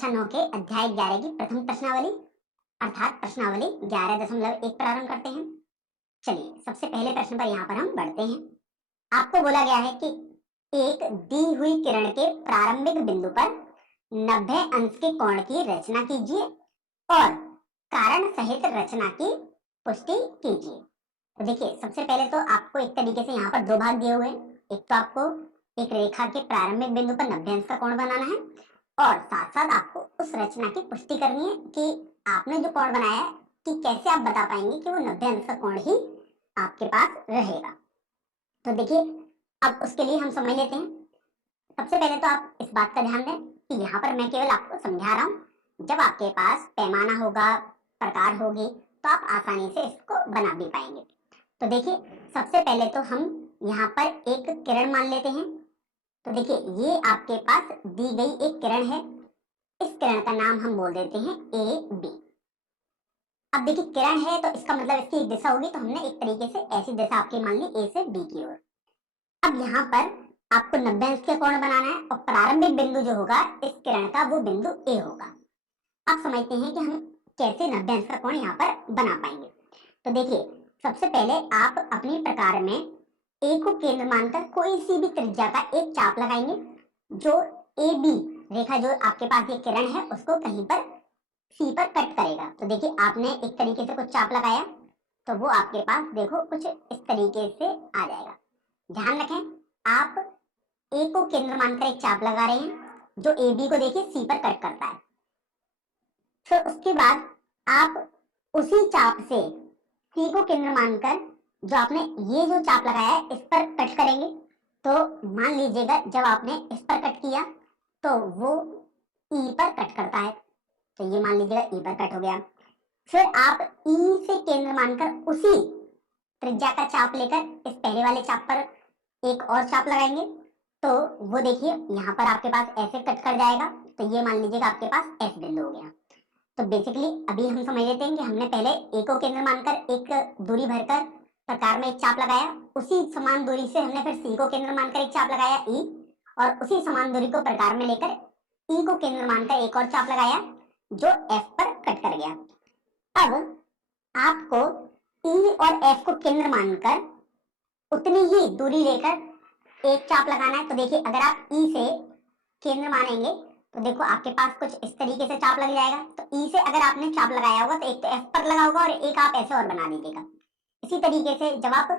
कक्षा 9 के अध्याय 11 की प्रथम प्रश्नावली अर्थात प्रश्नावली 11.1 प्रारंभ करते हैं। चलिए सबसे पहले प्रश्न पर यहाँ पर हम बढ़ते हैं। आपको बोला गया है कि एक दी हुई किरण के प्रारंभिक बिंदु पर 90 अंश के कोण की रचना कीजिए और कारण सहित रचना की पुष्टि कीजिए। तो देखिए सबसे पहले तो आपको एक तरीके से यहाँ पर दो भाग दिए हुए हैं। एक तो आपको एक रेखा के प्रारंभिक बिंदु पर 90 अंश का कोण बनाना है और साथ साथ आपको उस रचना की पुष्टि करनी है कि आपने जो कोण बनाया है कि कैसे आप बता पाएंगे कि वो 90 अंश का कोण ही आपके पास रहेगा। तो देखिए अब उसके लिए हम समझ लेते हैं। सबसे पहले तो आप इस बात का ध्यान दें कि यहाँ पर मैं केवल आपको समझा रहा हूँ। जब आपके पास पैमाना होगा, प्रकार होगी, तो आप आसानी से इसको बना भी पाएंगे। तो देखिए सबसे पहले तो हम यहाँ पर एक किरण मान लेते हैं। तो देखिए ये आपके पास दी गई एक किरण है। इस किरण का नाम हम बोल देते हैं ए बी। अब देखिए किरण है तो इसका मतलब इसकी एक दिशा होगी, तो हमने एक तरीके से ऐसी दिशा आपकी मान ली ए से बी की ओर। अब यहाँ पर आपको 90 अंश का कोण बनाना है और प्रारंभिक बिंदु जो होगा इस किरण का वो बिंदु ए होगा। अब समझते हैं कि हम कैसे 90 अंश का कोण यहाँ पर बना पाएंगे। तो देखिए सबसे पहले आप अपनी प्रकार में ए को केंद्र मानकर कोई सी भी त्रिज्या का एक चाप लगाएंगे जो ए बी रेखा जो आपके पास ये किरण है उसको कहीं पर सी पर कट करेगा। तो देखिए आपने एक तरीके से कुछ चाप लगाया तो वो आपके पास देखो कुछ इस तरीके से आ जाएगा। ध्यान रखें आप ए को केंद्र मानकर एक चाप लगा रहे हैं जो ए बी को देखिए सी पर कट करता है। फिर उसके बाद आप उसी चाप से सी को केंद्र मानकर जो आपने ये जो चाप लगाया है इस पर कट करेंगे। तो मान लीजिएगा जब आपने इस पर कट किया तो वो ई पर कट करता है, तो ये मान लीजिएगा ई पर कट हो गया। फिर आप ई से केंद्र मानकर उसी त्रिज्या का चाप लेकर इस पहले वाले चाप पर एक और चाप लगाएंगे तो वो देखिए यहाँ पर आपके पास ऐसे कट कर जाएगा। तो ये मान लीजिएगा आपके पास एफ बिंदु हो गया। तो बेसिकली अभी हम समझ लेते हैं कि हमने पहले ए को केंद्र मानकर एक दूरी भरकर प्रकार में एक चाप लगाया, उसी समान दूरी से हमने फिर सी को केंद्र मानकर एक चाप लगाया ई, और उसी समान दूरी को प्रकार में लेकर ई को केंद्र मानकर एक और चाप लगाया जो एफ पर कट कर गया। अब आपको ई और एफ को केंद्र मानकर उतनी ही दूरी लेकर एक चाप लगाना है। तो देखिए अगर आप ई से केंद्र मानेंगे तो देखो आपके पास कुछ इस तरीके से चाप लग जाएगा। तो ई से अगर आपने चाप लगाया होगा तो एक तो एफ पर लगा होगा और एक आप ऐसे और बना दीजिएगा। इसी तरीके से जब आप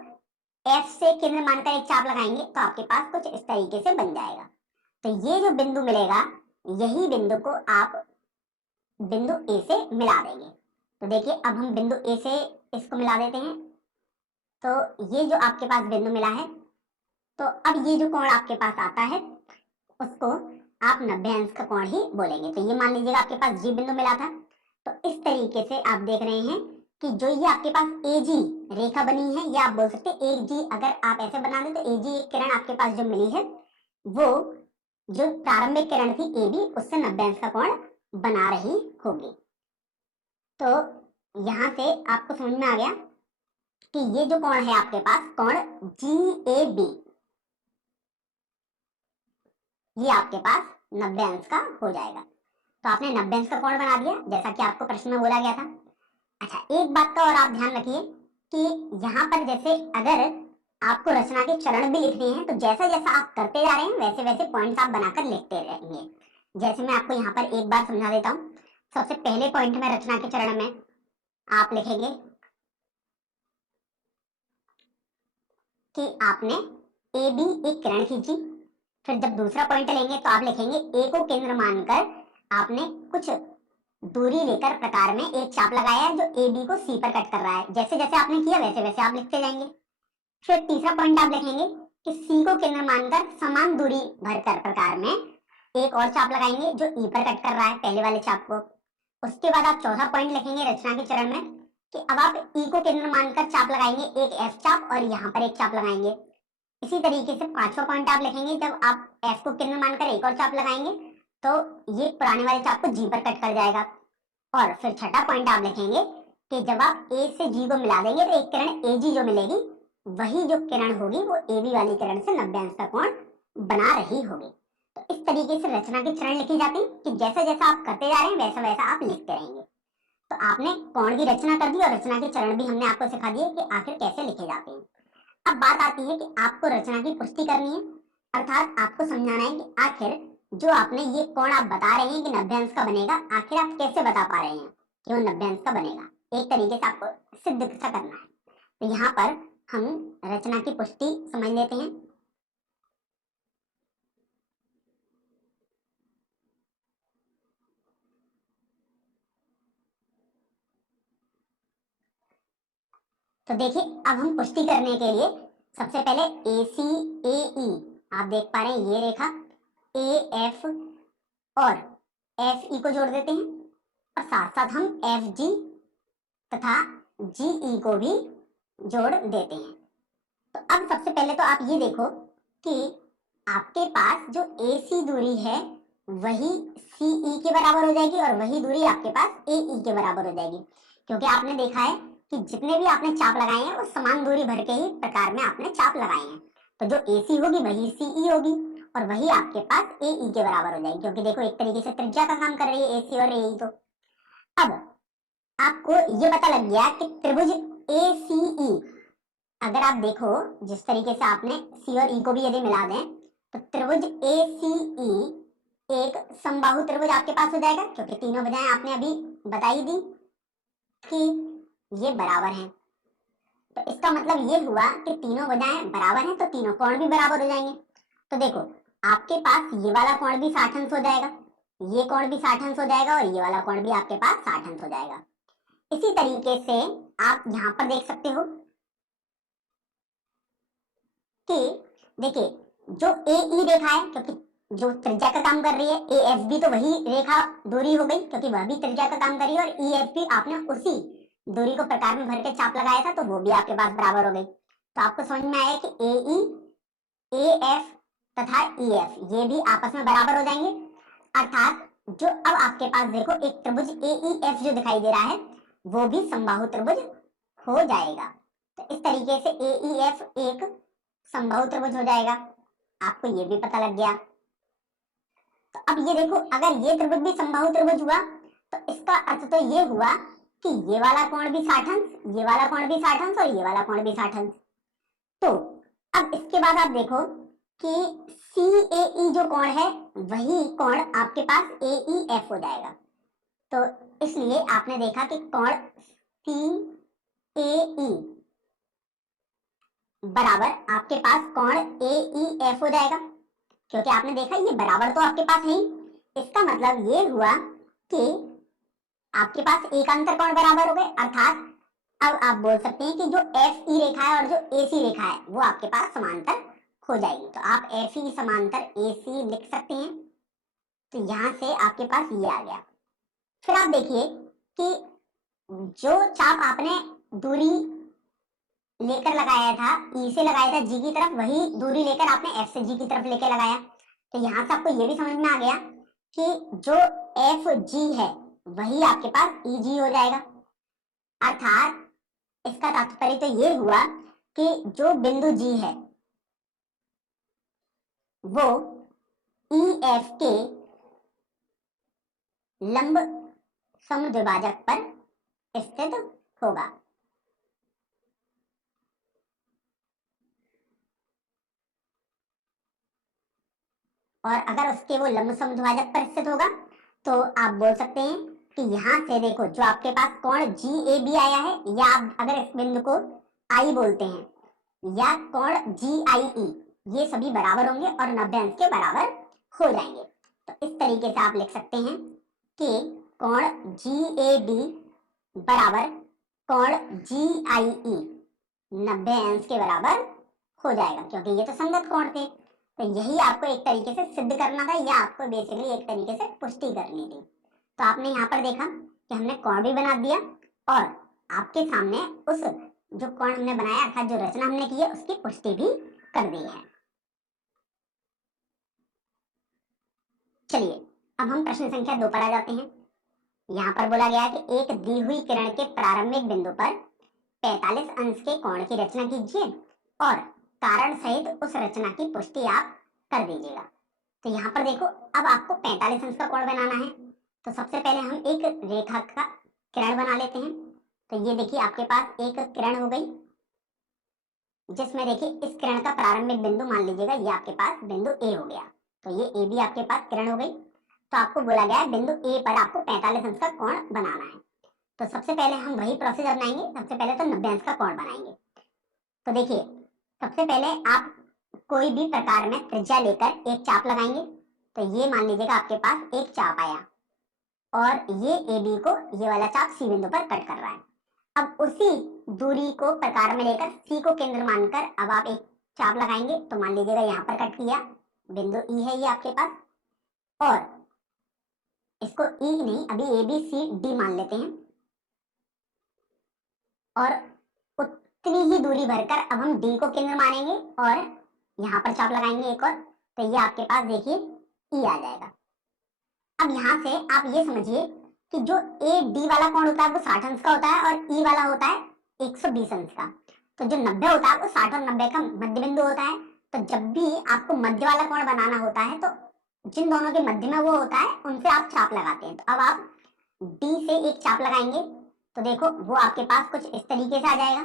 एफ से केंद्र मानकर एक चाप लगाएंगे तो आपके पास कुछ इस तरीके से बन जाएगा। तो ये जो बिंदु मिलेगा यही बिंदु को आप बिंदु ए से मिला देंगे। तो देखिए अब हम बिंदु ए से इसको मिला देते हैं। तो ये जो आपके पास बिंदु मिला है, तो अब ये जो कोण आपके पास आता है उसको आप 90 अंश का कोण ही बोलेंगे। तो ये मान लीजिएगा आपके पास जी बिंदु मिला था। तो इस तरीके से आप देख रहे हैं कि जो ये आपके पास ए जी रेखा बनी है, या आप बोल सकते हैं एक जी, अगर आप ऐसे बना दें तो ए जी एक किरण आपके पास जो मिली है वो जो प्रारंभिक किरण थी ए बी उससे 90 अंश का कोण बना रही होगी। तो यहाँ से आपको समझ में आ गया कि ये जो कोण है आपके पास कोण जी ए बी, ये आपके पास 90 अंश का हो जाएगा। तो आपने 90 अंश का कोण बना दिया जैसा कि आपको प्रश्न में बोला गया था। अच्छा एक बात का और आप ध्यान रखिए कि यहाँ पर जैसे अगर आपको रचना के चरण भी लिखने हैं तो जैसा जैसा आप करते जा रहे हैं वैसे वैसे पॉइंट्स आप बनाकर लिखते रहेंगे। जैसे मैं आपको यहाँ पर एक बार समझा देता हूँ। सबसे पहले पॉइंट में रचना के चरण में आप लिखेंगे कि आपने ए बी एक किरण खींची। फिर जब दूसरा पॉइंट लेंगे तो आप लिखेंगे ए को केंद्र मानकर आपने कुछ दूरी लेकर प्रकार में एक चाप लगाया है जो ए बी को सी पर कट कर रहा है। जैसे जैसे आपने किया वैसे वैसे आप लिखते जाएंगे। फिर तीसरा पॉइंट आप लिखेंगे कि सी को केंद्र मानकर समान दूरी भरकर प्रकार में एक और चाप लगाएंगे जो ई पर कट कर रहा है पहले वाले चाप को। उसके बाद आप चौथा पॉइंट लिखेंगे रचना के चरण में कि अब आप ई को केंद्र मानकर चाप लगाएंगे एक एफ चाप और यहाँ पर एक चाप लगाएंगे। इसी तरीके से पांचवा पॉइंट आप लिखेंगे जब आप एफ को केंद्र मानकर एक और चाप लगाएंगे तो ये पुराने वाले चाप को जी पर कट कर जाएगा। और फिर छठा पॉइंट आप लिखेंगे कि जब आप ए से जी को मिला देंगे तो एक किरण ए जी जो मिलेगी वही जो किरण होगी वो ए बी वाली किरण से 90 अंश का कोण बना रही होगी। तो इस तरीके से रचना के चरण लिखे जाते हैं कि जैसा जैसा आप करते जा रहे हैं वैसा वैसा आप लिखते रहेंगे। तो आपने कोण की रचना कर दी और रचना के चरण भी हमने आपको सिखा दिए कि आखिर कैसे लिखे जाते हैं। अब बात आती है कि आपको रचना की पुष्टि करनी है, अर्थात आपको समझाना है कि आखिर जो आपने ये कोण आप बता रहे हैं कि 90 अंश का बनेगा, आखिर आप कैसे बता पा रहे हैं कि वो 90 अंश का बनेगा। एक तरीके से आपको सिद्ध सा करना है। तो यहाँ पर हम रचना की पुष्टि समझ लेते हैं। तो देखिए, अब हम पुष्टि करने के लिए सबसे पहले AC AE, आप देख पा रहे हैं ये रेखा AF और FE को जोड़ देते हैं और साथ साथ हम FG तथा GE को भी जोड़ देते हैं। तो अब सबसे पहले तो आप ये देखो कि आपके पास जो AC दूरी है वही CE के बराबर हो जाएगी और वही दूरी आपके पास AE के बराबर हो जाएगी, क्योंकि आपने देखा है कि जितने भी आपने चाप लगाए हैं वो समान दूरी भर के ही प्रकार में आपने चाप लगाए हैं। तो जो AC होगी वही CE होगी और वही आपके पास AE के बराबर हो जाएगी, क्योंकि देखो एक तरीके से त्रिज्या का काम कर रही है AC और AE। तो अब आपको ये पता लग गया कि त्रिभुज ACE, अगर आप देखो जिस तरीके से आपने C और E को भी यदि मिला दें तो त्रिभुज ACE एक समबाहु त्रिभुज आपके पास हो जाएगा, क्योंकि तीनों भुजाएं आपने अभी बताई दी कि ये बराबर हैं। तो इसका मतलब ये हुआ कि तीनों भुजाएं बराबर हैं तो तीनों कोण भी बराबर हो जाएंगे। तो देखो आपके पास ये वाला कोण भी 60 अंश हो जाएगा, ये कोण भी 60 अंश हो जाएगा और ये वाला कोण भी आपके पास 60 अंश हो जाएगा। इसी तरीके से आप यहाँ पर देख सकते हो कि देखिए जो AE रेखा है, क्योंकि जो त्रिज्या का काम कर रही है, AF भी तो वही रेखा दूरी हो गई क्योंकि वह भी त्रिज्या का काम कर रही है, और EF भी आपने उसी दूरी को प्रकार में भर के चाप लगाया था तो वो भी आपके पास बराबर हो गई। तो आपको समझ में आया कि AE, AF तथा EF ये भी आपस में बराबर हो जाएंगे। अर्थात जो अब आपके पास देखो एक त्रिभुज AEF जो दिखाई दे रहा है वो भी समबाहु त्रिभुज हो जाएगा। तो इस तरीके से AEF एक समबाहु त्रिभुज हो जाएगा, आपको ये भी पता लग गया। तो अब ये देखो अगर ये त्रिभुज भी समबाहु त्रिभुज हुआ तो इसका अर्थ तो ये हुआ कि ये वाला कोण भी 60 अंश, ये वाला कोण भी 60 अंश और ये वाला कोण भी 60 अंश। तो अब इसके बाद आप देखो कि CAE जो कोण है वही कोण आपके पास AEF हो जाएगा। तो इसलिए आपने देखा कि कोण CAE बराबर आपके पास कोण AEF हो जाएगा, क्योंकि आपने देखा ये बराबर तो आपके पास है ही। इसका मतलब ये हुआ कि आपके पास एकांतर कोण बराबर हो गए, अर्थात अब आप बोल सकते हैं कि जो FE रेखा है और जो AC रेखा है वो आपके पास समांतर हो जाएगी। तो आप FE समांतर AC लिख सकते हैं। तो यहां से आपके पास ये आ गया। फिर आप देखिए कि जो चाप आपने दूरी लेकर लगाया था, E से लगाया था G की तरफ, वही दूरी लेकर आपने F से G की तरफ लेकर लगाया। तो यहाँ से आपको ये भी समझ में आ गया कि जो FG है वही आपके पास EG हो जाएगा। अर्थात इसका तात्पर्य तो ये हुआ कि जो बिंदु G है वो EF के लंब समद्विभाजक पर स्थित होगा। और अगर उसके वो लंब समद्विभाजक पर स्थित होगा तो आप बोल सकते हैं कि यहाँ से देखो जो आपके पास कोण GAB आया है, या आप अगर इस बिंदु को I बोलते हैं, या कोण GIE, ये सभी बराबर होंगे और 90 अंश के बराबर हो जाएंगे। तो इस तरीके से आप लिख सकते हैं कि कोण GAB बराबर कोण GIE 90 अंश के बराबर हो जाएगा, क्योंकि ये तो संगत कोण थे। तो यही आपको एक तरीके से सिद्ध करना था, या आपको बेसिकली एक तरीके से पुष्टि करनी थी। तो आपने यहाँ पर देखा कि हमने कोण भी बना दिया और आपके सामने उस जो कोण हमने बनाया अर्थात जो रचना हमने की है उसकी पुष्टि भी कर दी है। चलिए अब हम प्रश्न संख्या 2 पर आ जाते हैं। यहाँ पर बोला गया कि एक दी हुई किरण के प्रारंभिक बिंदु पर 45 अंश के कोण की रचना कीजिए और कारण सहित उस रचना की पुष्टि आप कर दीजिएगा। तो यहाँ पर देखो अब आपको 45 अंश का कोण बनाना है। तो सबसे पहले हम एक रेखा का किरण बना लेते हैं। तो ये देखिए आपके पास एक किरण हो गई, जिसमें देखिए इस किरण का प्रारंभिक बिंदु मान लीजिएगा ये आपके पास बिंदु ए हो गया। तो ये ए भी आपके पास किरण हो गई। तो आपको बोला गया है बिंदु ए पर आपको 45 अंश का कोण बनाना है। तो सबसे पहले हम वही प्रोसेस अपनाएंगे। सबसे पहले तो 90 अंश का कोण बनाएंगे। तो देखिए सबसे पहले आप कोई भी प्रकार में त्रिज्या लेकर एक चाप लगाएंगे। तो ये मान लीजिएगा आपके पास एक चाप आया और ये ए बी को ये वाला चाप सी बिंदु पर कट कर रहा है। अब उसी दूरी को प्रकार में लेकर सी को केंद्र मानकर अब आप एक चाप लगाएंगे। तो मान लीजिएगा यहाँ पर कट किया, बिंदु ई है ये आपके पास, और इसको ई नहीं अभी ए बी सी डी मान लेते हैं, और उतनी ही दूरी भरकर अब हम डी को केंद्र मानेंगे और यहाँ पर चाप लगाएंगे एक और। तो ये आपके पास देखिए ई आ जाएगा। अब यहाँ से आप ये समझिए कि जो ए डी वाला कोण होता है वो 60 अंश का होता है और ई वाला होता है 120 अंश का। तो जो 90 होता है वो 60 और 90 का मध्य बिंदु होता है। तो जब भी आपको मध्य वाला कोण बनाना होता है तो जिन दोनों के मध्य में वो होता है उनसे आप चाप लगाते हैं। तो अब आप डी से एक चाप लगाएंगे तो देखो वो आपके पास कुछ इस तरीके से आ जाएगा,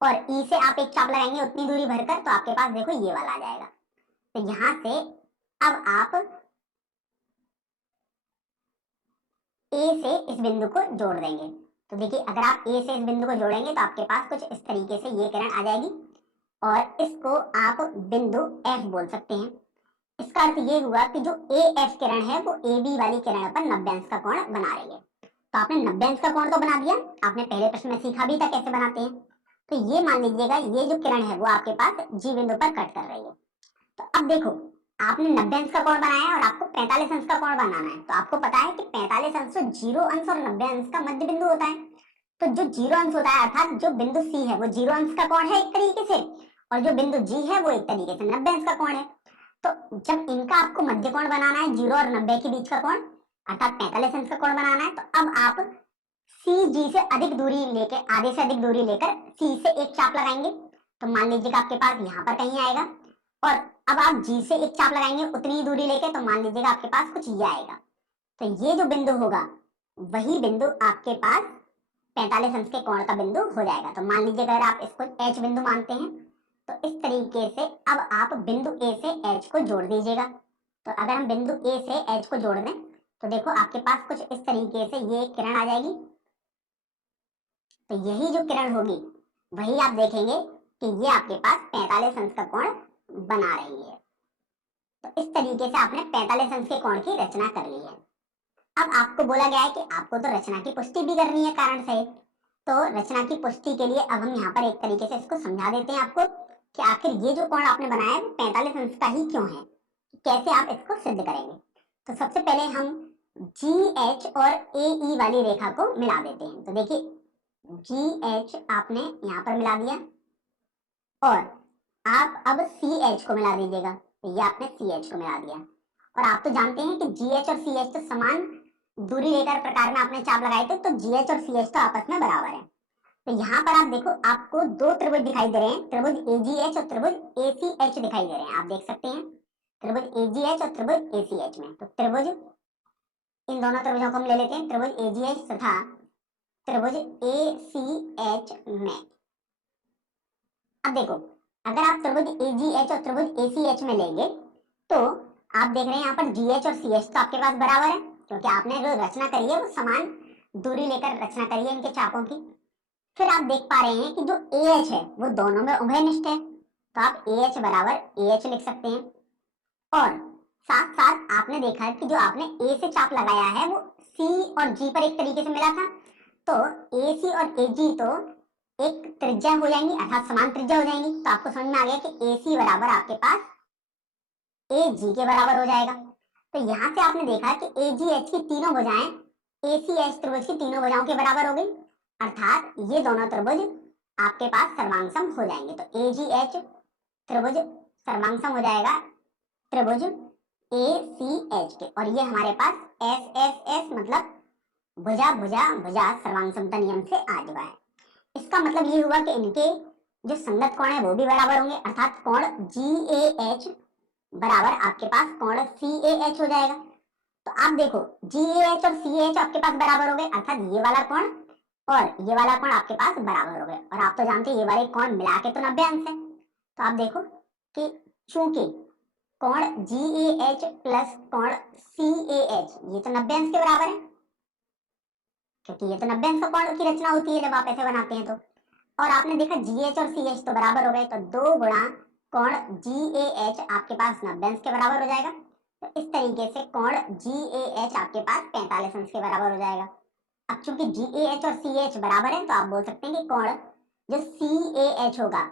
और ई से आप एक चाप लगाएंगे उतनी दूरी भरकर तो आपके पास देखो ये वाला आ जाएगा। तो यहाँ से अब आप ए से इस बिंदु को जोड़ देंगे। तो देखिए अगर आप ए से इस बिंदु को जोड़ेंगे तो आपके पास कुछ इस तरीके से ये किरण आ जाएगी और इसको आप बिंदु एफ बोल सकते हैं। इसका अर्थ ये हुआ कि जो ए एफ किरण है वो ए बी वाली किरण पर 90 अंश का कोण बना रही है। तो आपने 90 अंश का कोण तो बना दिया, आपने पहले प्रश्न में सीखा भी था कैसे बनाते हैं। तो ये मान लीजिएगा ये जो किरण है वो आपके पास जी बिंदु पर कट कर रही है। तो अब देखो आपने 90 अंश का कोण बनाया है और आपको 45 अंश का कोण बनाना है। तो आपको पता है कि 45 अंश तो 0 अंश और 90 अंश का मध्य बिंदु होता है। तो जो 0 अंश होता है अर्थात जो बिंदु सी है वो 0 अंश का कोण है एक तरीके से, और जो बिंदु जी है वो एक तरीके से 90 अंश का कोण है। तो जब इनका आपको मध्य कोण बनाना है 0 और 90 के बीच का कोण अर्थात 45 अंश का कोण बनाना है, तो अब आप सी जी से अधिक दूरी लेकर आधे से अधिक दूरी लेकर सी से एक चाप लगाएंगे। तो मान लीजिएगा आपके पास यहाँ पर कहीं आएगा, और अब आप जी से एक चाप लगाएंगे उतनी ही दूरी लेके तो मान लीजिएगा आपके पास कुछ ये आएगा। तो ये जो बिंदु होगा वही बिंदु आपके पास 45 अंश के कोण का बिंदु हो जाएगा। तो मान लीजिए अगर आप इसको एच बिंदु मानते हैं तो इस तरीके से अब आप बिंदु ए से एच को जोड़ दीजिएगा। तो अगर हम बिंदु ए से एच को जोड़ दें तो देखो आपके पास कुछ इस तरीके से ये किरण आ जाएगी। तो यही जो किरण होगी वही आप देखेंगे कि ये आपके पास 45 अंश का कोण बना रही है। तो इस तरीके से आपने 45 अंश के कोण की रचना कर ली है। अब आपको बोला गया है कि आपको तो रचना की पुष्टि भी करनी है कारण सहित। तो रचना की पुष्टि के लिए अब हम यहाँ पर एक तरीके से इसको समझा देते हैं आपको कि आखिर ये जो कोण आपने बनाया है वो 45 अंश का ही क्यों है, कैसे आप इसको सिद्ध करेंगे। तो सबसे पहले हम जी एच और ए ई वाली रेखा को मिला देते हैं। तो देखिए जी एच आपने यहाँ पर मिला दिया और आप अब सी एच को मिला दीजिएगा। तो ये आपने सी एच को मिला दिया, और आप तो जानते हैं कि जी एच और सी एच तो समान दूरी लेकर प्रकार में आपने चाप लगाए थे, तो जी एच और सी एच तो आपस में बराबर है। तो यहाँ पर आप देखो आपको दो त्रिभुज दिखाई दे रहे हैं, त्रिभुज ए जी एच और त्रिभुज ए सी एच दिखाई दे रहे हैं। आप देख सकते हैं त्रिभुज ए जी एच और त्रिभुज ए सी एच में। तो त्रिभुज इन दोनों त्रिभुजों को हम ले लेते हैं, त्रिभुज ए जी एच तथा त्रिभुज ए सी एच में। अब देखो अगर आप त्रिभुज ए जी एच और त्रिभुज ए सी एच में लेंगे तो आप देख रहे हैं यहाँ पर जी एच और सी एच तो आपके पास बराबर है, क्योंकि आपने जो रचना करी है वो समान दूरी लेकर रचना करी है इनके चापों की। फिर आप देख पा रहे हैं कि जो ए एच है वो दोनों में उभयनिष्ठ है, तो आप ए एच बराबर ए एच लिख सकते हैं। और साथ साथ आपने देखा है कि जो आपने ए से चाप लगाया है वो सी और जी पर एक तरीके से मिला था, तो ए सी और ए जी तो एक त्रिज्या हो जाएंगी अर्थात समान त्रिज्या हो जाएंगी। तो आपको समझ में आ गया कि ए सी बराबर आपके पास ए जी के बराबर हो जाएगा। तो यहाँ से आपने देखा कि ए जी एच की तीनों भुजाएं ए सी एच त्रिभुज की तीनों भुजाओं के बराबर हो गई, अर्थात ये दोनों त्रिभुज आपके पास सर्वांगसम हो जाएंगे। तो ए जी एच त्रिभुज सर्वांगसम हो जाएगा त्रिभुज ए सी एच के, और ये हमारे पास एस एस एस मतलब भुजा भुजा भुजा सर्वांगसमता नियम से आ चुका है। इसका मतलब ये हुआ कि इनके जो संगत कोण है वो भी बराबर होंगे, अर्थात कोण जी ए एच बराबर आपके पास कोण CAH हो जाएगा। तो आप देखो GAH और CAH आपके पास बराबर हो गए, अर्थात ये वाला कोण और ये वाला कोण आपके पास बराबर हो गए। और आप तो जानते हैं ये वाले कोण मिला के तो 90 अंश है। तो आप देखो कि चूंकि कोण GAH प्लस कोण CAH ये तो 90 अंश के बराबर है, क्योंकि ये तो 90 अंश का कोण की रचना होती है जब आप ऐसे बनाते हैं तो। और आपने देखा GH और CH तो बराबर हो गए, तो 2 गुणा कोण GAH आपके पास 90 अंश के बराबर हो जाएगा। तो इस तरीके से कोण GAH आपके पास 45 अंश के बराबर हो जाएगा। अब चूंकि GAH और CH बराबर है, तो आप बोल सकते हैं कि कोण जो CAH होगा,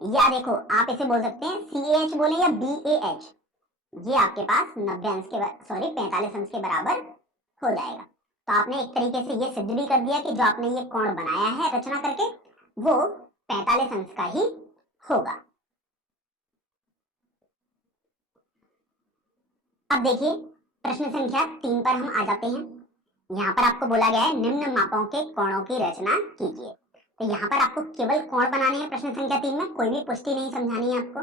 या देखो आप इसे बोल सकते हैं CAH बोले या BAH, ये आपके पास 90 अंश के 45 अंश के बराबर हो जाएगा। तो आपने एक तरीके से ये सिद्ध भी कर दिया कि जो आपने ये कोण बनाया है रचना करके वो 45 अंश का ही होगा। अब देखिए प्रश्न संख्या 3 पर हम आ जाते हैं। यहाँ पर आपको बोला गया है निम्न मापों के कोणों की रचना कीजिए। तो यहाँ पर आपको केवल कोण बनाने हैं प्रश्न संख्या 3 में, कोई भी पुष्टि नहीं समझानी है आपको।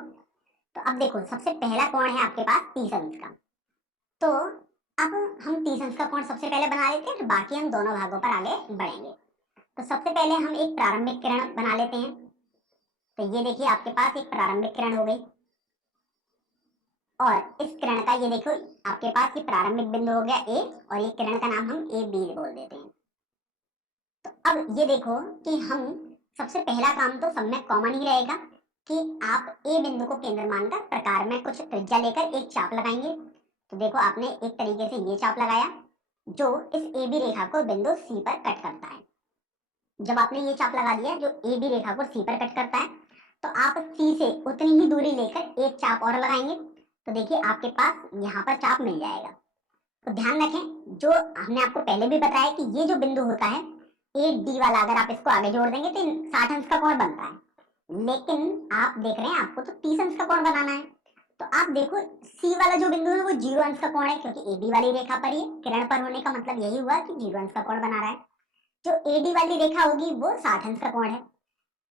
तो अब देखो सबसे पहला कोण है आपके पास 30 अंश का। तो अब हम 30 अंश का कोण सबसे पहले बना लेते हैं, फिर बाकी हम दोनों भागों पर आगे बढ़ेंगे। तो सबसे पहले हम एक प्रारंभिक किरण बना लेते हैं। तो ये देखिए आपके पास एक प्रारंभिक किरण हो गई, और इस किरण का ये देखो आपके पास ये प्रारंभिक बिंदु हो गया A, और ये किरण का नाम हम AB बोल देते हैं। तो अब ये देखो कि हम सबसे पहला काम तो सब में कॉमन ही रहेगा कि आप A बिंदु को केंद्र मानकर प्रकार में कुछ त्रिज्या लेकर एक चाप लगाएंगे। तो देखो आपने एक तरीके से ये चाप लगाया जो इस AB रेखा को बिंदु C पर कट करता है। जब आपने ये चाप लगा दिया जो AB रेखा को C पर कट करता है, तो आप C से उतनी ही दूरी लेकर एक चाप और लगाएंगे। तो देखिए आपके पास यहाँ पर चाप मिल जाएगा। तो ध्यान रखें जो हमने आपको पहले भी बताया कि ये जो बिंदु होता है AD वाला, अगर आप इसको आगे जोड़ देंगे तो 60 अंश का कोण बनता है, लेकिन आप देख रहे हैं आपको तो 30 अंश का कोण बनाना है। तो आप देखो C वाला जो बिंदु है वो 0 अंश का कोण है, क्योंकि AB वाली रेखा पर ही किरण पर होने का मतलब यही हुआ कि 0 अंश का कोण बना रहा है। जो AD वाली रेखा होगी वो 60 अंश का कोण है।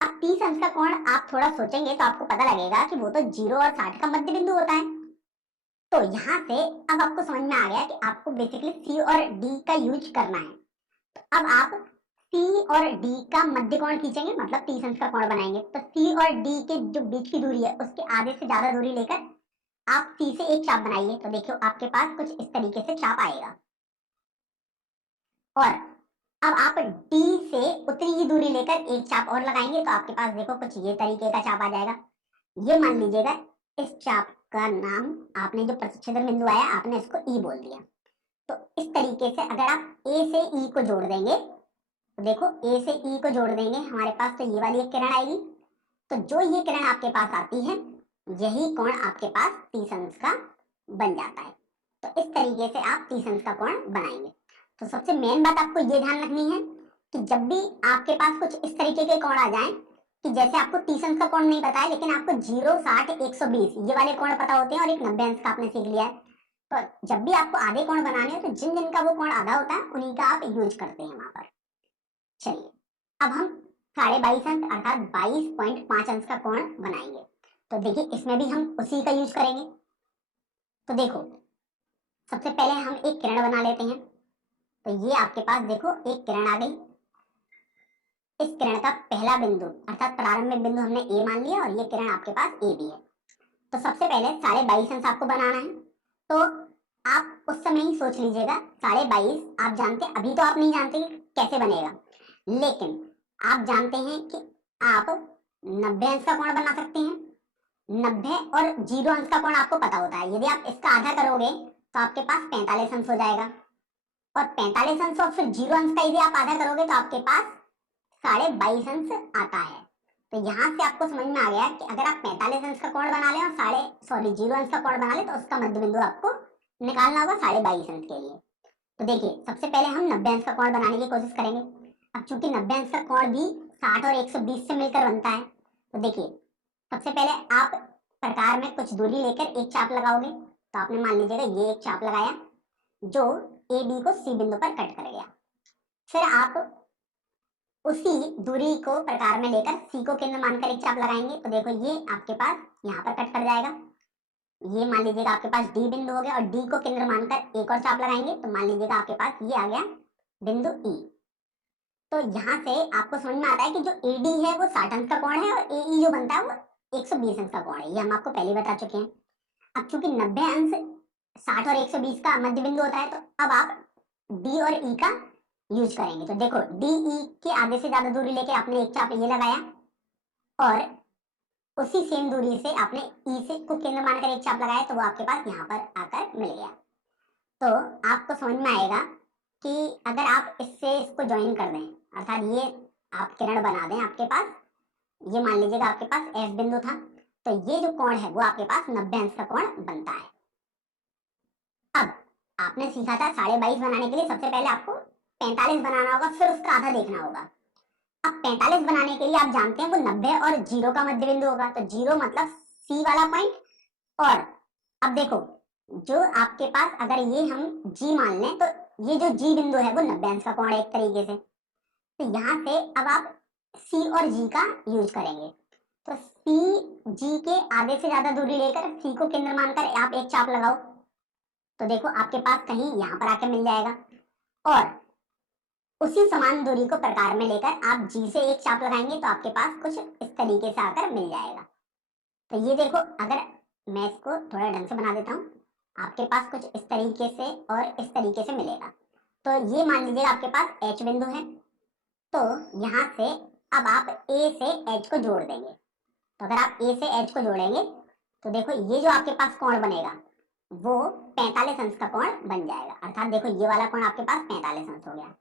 अब 30 अंश का कोण आप थोड़ा सोचेंगे तो आपको पता लगेगा कि वो तो 0 और 60 का मध्य बिंदु होता है। तो यहाँ से अब आपको समझ में आ गया कि आपको बेसिकली C और D का यूज करना है। तो अब आप C और D का मध्य कोण खींचेंगे, मतलब 30 अंश का कोण बनाएंगे। तो C और D के जो बीच की दूरी है उसके आधे से ज्यादा दूरी लेकर आप C से एक चाप बनाइए। तो देखियो आपके पास कुछ इस तरीके से चाप आएगा, और अब आप D से उतनी ही दूरी लेकर एक चाप और लगाएंगे। तो आपके पास देखो कुछ ये तरीके का चाप आ जाएगा। ये मान लीजिएगा इस चाप का नाम, आपने जो प्रतिच्छेदन बिंदु आया आपने इसको E बोल दिया। तो इस तरीके से अगर आप A से E को जोड़ देंगे, तो देखो A से E को जोड़ देंगे हमारे पास तो ये वाली एक किरण आएगी। तो जो ये किरण आपके पास आती है यही कोण आपके पास 30 अंश का बन जाता है। तो इस तरीके से आप 30 अंश का कोण बनाएंगे। तो सबसे मेन बात आपको ये ध्यान रखनी है कि जब भी आपके पास कुछ इस तरीके के कोण आ जाएं, कि जैसे आपको 30 अंश का कोण नहीं पता है लेकिन आपको 0, 60, 120 ये वाले कोण पता होते हैं और एक 90 अंश का आपने सीख लिया है, तो जब भी आपको आधे कोण बनाने हो तो जिन जिन का वो कोण आधा होता है उन्हीं का आप यूज करते हैं वहां पर। चलिए अब हम 22.5 अंश अर्थात 22.5 अंश का कोण बनाएंगे। तो देखिए इसमें भी हम उसी का यूज करेंगे। तो देखो सबसे पहले हम एक किरण बना लेते हैं। तो ये आपके पास देखो एक किरण आ गई। इस किरण का पहला बिंदु अर्थात प्रारंभिक बिंदु हमने A मान लिया, और ये किरण आपके पास A भी है। तो सबसे पहले 22.5 अंश आपको बनाना है। तो आप उस समय ही सोच लीजिएगा 22.5 आप जानते, अभी तो आप नहीं जानते कि कैसे बनेगा, लेकिन आप जानते हैं कि आप 90 अंश का कोण बना सकते हैं। 90 और 0 अंश का कोण आपको पता होता है, यदि आप इसका आधा करोगे तो आपके पास 45 अंश हो जाएगा, और 45 अंश और फिर 0 अंश का यदि आप आधा करोगे तो आपके पास 22.5 अंश आता है। तो यहाँ से आपको समझ में आ गया कि अगर आप 45 अंश का कोण बना लें और 0 अंश का कोण बना लें तो उसका मध्य बिंदु आपको निकालना होगा 22.5 अंश के लिए। तो देखिए सबसे पहले हम 90 अंश का कोण बनाने की कोशिश करेंगे। अब चूंकि 90 अंश का कोण भी 60 और 120 से मिलकर बनता है, तो देखिए सबसे पहले आप प्रकार में कुछ दूरी लेकर एक चाप लगाओगे। तो आपने मान लीजिएगा ये एक चाप लगाया जो ए बी को सी बिंदु पर कट कर गया। फिर आप उसी दूरी को प्रकार में लेकर सी को केंद्र मानकर एक चाप लगाएंगे। तो देखो ये आपके पास यहाँ पर कट कर जाएगा। ये मान लीजिएगा आपके पास डी बिंदु हो गया और डी को केंद्र मानकर एक और चाप लगाएंगे तो मान लीजिएगा आपके पास ये आ गया बिंदु ई। तो यहाँ से आपको समझ में आता है कि जो एडी है वो 60 अंश का कोण है और एई जो बनता है वो 120 अंश का कोण है। ये हम आपको पहले बता चुके हैं। अब चूंकि 90 अंश 60 और 120 का मध्य बिंदु होता है तो अब आप डी और ई का यूज करेंगे। तो देखो डी ई के आधे से ज्यादा दूरी लेके आपने एक चाप ये लगाया और उसी सेम दूरी से आपने ई से को केंद्र मानकर एक चाप लगाया तो वो आपके पास यहाँ पर आकर मिल गया। तो आपको समझ में आएगा कि अगर आप इससे इसको ज्वाइन कर दें, अर्थात ये आप किरण बना दें आपके पास, ये मान लीजिएगा आपके पास एफ बिंदु था, तो ये जो कोण है वो आपके पास 90 अंश का कोण बनता है। अब आपने सीखा था 22.5 बनाने के लिए सबसे पहले आपको 45 बनाना होगा, फिर उसका आधा देखना होगा। अब 45 बनाने के लिए आप जानते हैं वो 90 और 0 का मध्य बिंदु होगा, तो 0 मतलब सी वाला पॉइंट। और अब देखो जो आपके पास अगर ये हम जी मान लें तो ये जो जी बिंदु है वो 90 अंश का कोण है एक तरीके से। तो यहाँ से अब आप सी और जी का यूज करेंगे। तो सी जी के आधे से ज्यादा दूरी लेकर सी को केंद्र मानकर आप एक चाप लगाओ तो देखो आपके पास कहीं यहाँ पर आके मिल जाएगा। और उसी समान दूरी को प्रकार में लेकर आप जी से एक चाप लगाएंगे तो आपके पास कुछ इस तरीके से आकर मिल जाएगा। तो ये देखो अगर मैं इसको थोड़ा ढंग से बना देता हूँ, आपके पास कुछ इस तरीके से और इस तरीके से मिलेगा। तो ये मान लीजिएगा आपके पास एच बिंदु है, तो यहाँ से अब आप ए से एच को जोड़ देंगे। तो अगर आप ए से एच को जोड़ेंगे तो देखो ये जो आपके पास कोण बनेगा वो 45 अंश का कोण बन जाएगा। अर्थात देखो ये वाला कोण आपके पास 45 अंश हो गया।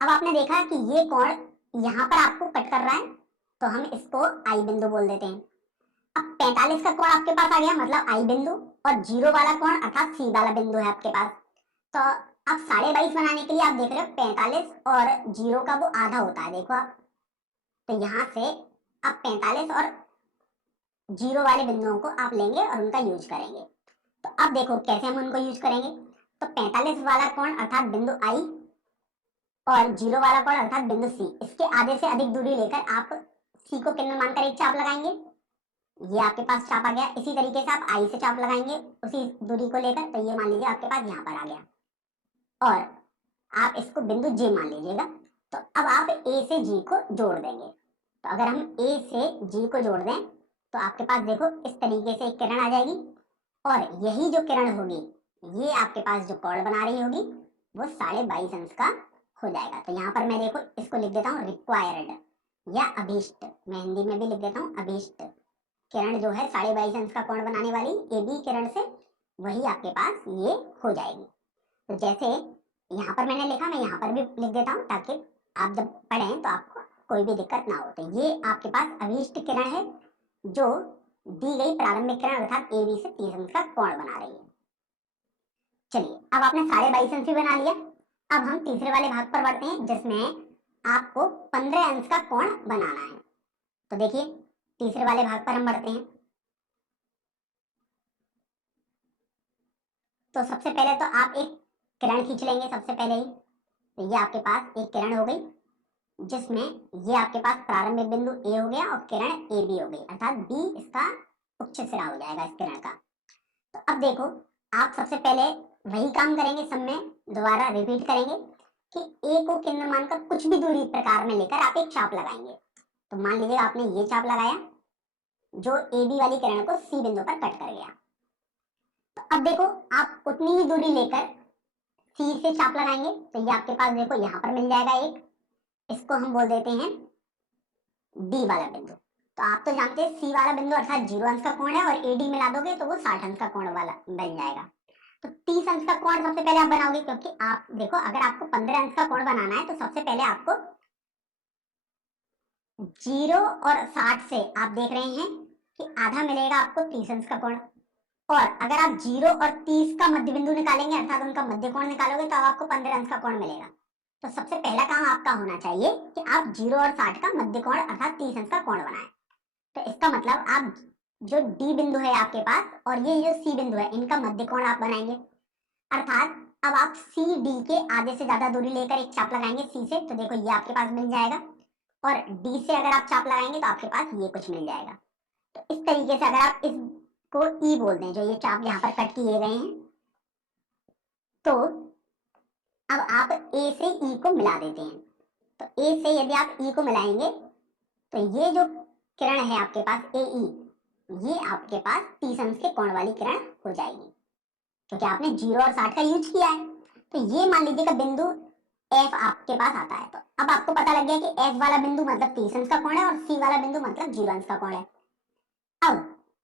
अब आपने देखा कि ये कोण यहाँ पर आपको कट कर रहा है तो हम इसको आई बिंदु बोल देते हैं। अब 45 का कोण आपके पास आ गया मतलब आई बिंदु, और 0 वाला कोण अर्थात सी वाला बिंदु है आपके पास। तो अब 22.5 बनाने के लिए आप देख रहे हो 45 और 0 का वो आधा होता है, देखो आप। तो यहाँ से आप 45 और 0 वाले बिंदुओं को आप लेंगे और उनका यूज करेंगे। तो अब देखो कैसे हम उनको यूज करेंगे। तो 45 वाला कोण अर्थात बिंदु आई और 0 वाला कोण अर्थात बिंदु सी, इसके आधे से अधिक दूरी लेकर आप सी को केंद्र मानकर एक चाप लगाएंगे। ये आपके पास चाप आ गया। इसी तरीके से आप आई से चाप लगाएंगे उसी दूरी को लेकर, तो ये मान लीजिए आपके पास यहाँ पर आ गया और आप इसको बिंदु जे मान लीजिएगा। तो अब आप ए से जी को जोड़ देंगे। तो अगर हम ए से जी को जोड़ दें तो आपके पास देखो इस तरीके से एक किरण आ जाएगी और यही जो किरण होगी ये आपके पास जो कोण बना रही होगी वो 22.5 अंश का हो जाएगा। तो यहाँ पर मैं देखो इसको लिख देता हूँ रिक्वायर्ड या अभीष्ट, मैं हिंदी में भी लिख देता हूँ अभीष्ट किरण जो है 22.5 अंश का कोण बनाने वाली ए बी किरण से वही आपके पास ये हो जाएगी। तो जैसे यहाँ पर मैंने लिखा, मैं यहाँ पर भी लिख देता हूँ ताकि आप जब पढ़ें तो आपको कोई भी दिक्कत ना हो। तो ये आपके पास अभीष्ट किरण है जो दी गई प्रारंभिक किरण अर्थात ए बी से 30 अंश का कोण बना रही है। चलिए अब आपने 22.5 अंश भी बना लिया। अब हम तीसरे वाले भाग पर बढ़ते हैं जिसमें आपको 15 अंश का कोण बनाना है। तो देखिए तीसरे वाले भाग पर हम बढ़ते हैं। तो सबसे पहले तो आप एक किरण खींच लेंगे सबसे पहले ही। तो ये आपके पास एक किरण हो गई जिसमें ये आपके पास प्रारंभिक बिंदु ए हो गया और किरण ए बी हो गई, अर्थात बी इसका उच्च सिरा हो जाएगा इस किरण का। तो अब देखो आप सबसे पहले वही काम करेंगे, सब में दोबारा रिपीट करेंगे कि ए को केंद्र मानकर कुछ भी दूरी प्रकार में लेकर आप एक चाप लगाएंगे। तो मान लीजिए आपने ये चाप लगाया जो ए बी वाली किरण को सी बिंदु पर कट कर गया। तो अब देखो आप उतनी ही दूरी लेकर सी से चाप लगाएंगे तो ये आपके पास देखो यहाँ पर मिल जाएगा एक, इसको हम बोल देते हैं डी वाला बिंदु। तो आप तो जानते हैं सी वाला बिंदु अर्थात 0 अंश का कोण है और एडी मिला दोगे तो वो 60 अंश का कोण वाला बन जाएगा। तो 30 अंश का कोण सबसे पहले आप बनाओगे, क्योंकि आप देखो अगर आपको 15 अंश का कोण बनाना है तो सबसे पहले आपको 0 और 60 से आप देख रहे हैं कि आधा मिलेगा आपको 30 अंश का कोण। और अगर आप 0 और 30 का मध्य बिंदु निकालेंगे अर्थात उनका मध्य कोण निकालोगे तो आपको 15 अंश का कोण मिलेगा। तो सबसे पहला काम आपका होना चाहिए कि आप 0 और 60 का मध्य कोण अर्थात 30 अंश का कोण बनाएं। तो इसका मतलब आप जो डी बिंदु है आपके पास और ये जो सी बिंदु है इनका मध्य कोण आप बनाएंगे। अर्थात अब आप सी डी के आधे से ज्यादा दूरी लेकर एक चाप लगाएंगे सी से, तो देखो ये आपके पास मिल जाएगा। और डी से अगर आप चाप लगाएंगे तो आपके पास ये कुछ मिल जाएगा। तो इस तरीके से अगर आप इस को ई बोलते हैं, जो ये चाप यहाँ पर कट किए गए हैं। तो अब आप ए से ई को मिला देते हैं। तो ए से यदि आप ई को मिलाएंगे तो ये जो किरण है आपके पास ए ई, ये आपके पास 30 अंश के कोण वाली किरण हो जाएगी, क्योंकि आपने 0 और 60 का यूज किया है। तो ये मान लीजिएगा बिंदु एफ आपके पास आता है। तो अब आपको पता लग गया कि एफ वाला बिंदु मतलब 30 अंश का कोण है और सी वाला बिंदु मतलब 0 अंश का कोण है। अब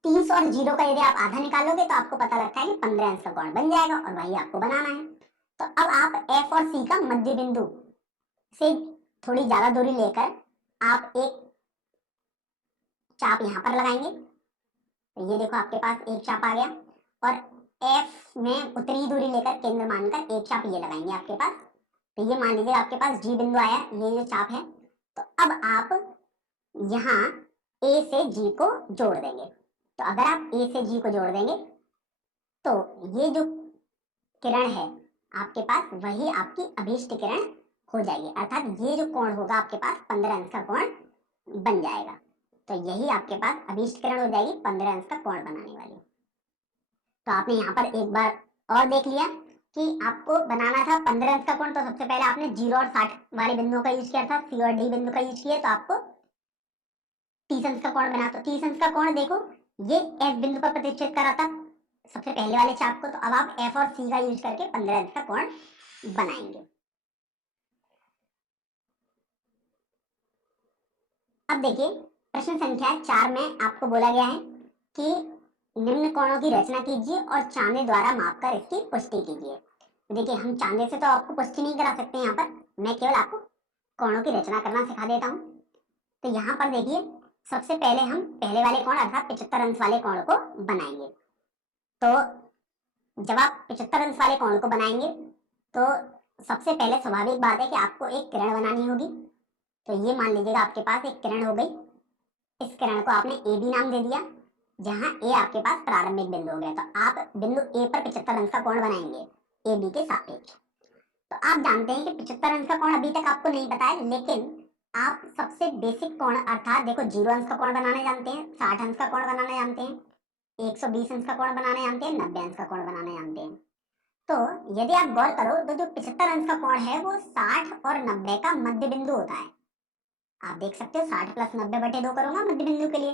30 और 0 का यदि आप आधा निकालोगे तो आपको पता लगता है कि 15 अंश का कोण बन जाएगा, और वही आपको बनाना है। तो अब आप एफ और सी का मध्य बिंदु से थोड़ी ज्यादा दूरी लेकर आप एक चाप यहाँ पर लगाएंगे। तो ये देखो आपके पास एक चाप आ गया, और एफ में उतनी दूरी लेकर केंद्र मानकर एक चाप ये लगाएंगे आपके पास। तो ये मान लीजिए आपके पास जी बिंदु आया, ये जो चाप है। तो अब आप यहाँ ए से जी को जोड़ देंगे। तो अगर आप ए से जी को जोड़ देंगे तो ये जो किरण है आपके पास वही आपकी अभीष्ट किरण हो जाएगी, अर्थात ये जो कोण होगा आपके पास 15 अंश का कोण बन जाएगा। तो यही आपके पास अभीष्ट किरण हो जाएगी 15 अंश का कोण बनाने वाली। तो आपने यहाँ पर एक बार और देख लिया कि आपको बनाना था 15 अंश का कोण। तो सबसे पहले आपने 0 और 60 वाले बिंदुओं का यूज किया था, सी और डी बिंदु का यूज किया, तो आपको 30 अंश का कोण बना। तो 30 अंश का कोण देखो ये एफ बिंदु पर प्रतिच्छेद कर रहा था सबसे पहले वाले चाप को। तो अब आप एफ और सी का यूज करके 15 अंश का कोण बनाएंगे। अब देखिए प्रश्न संख्या 4 में आपको बोला गया है कि निम्न कोणों की रचना कीजिए और चांदे द्वारा मापकर इसकी पुष्टि कीजिए। देखिए हम चांदे से तो आपको पुष्टि नहीं करा सकते, यहाँ पर मैं केवल आपको कोणों की रचना करना सिखा देता हूँ। तो यहाँ पर देखिए सबसे पहले हम पहले वाले कोण अर्थात 75 अंश वाले कोण को बनाएंगे। तो जब आप 75 अंश वाले कोण को बनाएंगे तो सबसे पहले स्वाभाविक बात है कि आपको एक किरण बनानी होगी। तो ये मान लीजिएगा आपके पास एक किरण हो गई। इस किरण को आपने ए बी नाम दे दिया, जहां ए आपके पास प्रारंभिक बिंदु हो गया। तो आप बिंदु ए पर 75 अंश का कोण बनाएंगे ए बी के सापेक्ष। तो आप जानते हैं कि 75 अंश का कोण अभी तक आपको नहीं पता है, लेकिन आप सबसे बेसिक कोण अर्थात देखो 0 अंश का कोण बनाने जानते हैं, 60 अंश का कोण बनाने जानते हैं, 120 अंश का कोण बनाने जानते हैं, 90 अंश का कोण बनाने जानते हैं। तो यदि आप गौर करो तो जो 75 अंश का कोण है वो 60 और 90 का मध्य बिंदु होता है। आप देख सकते हो 60 प्लस 90 बटे 2 करूंगा मध्य बिंदु के लिए,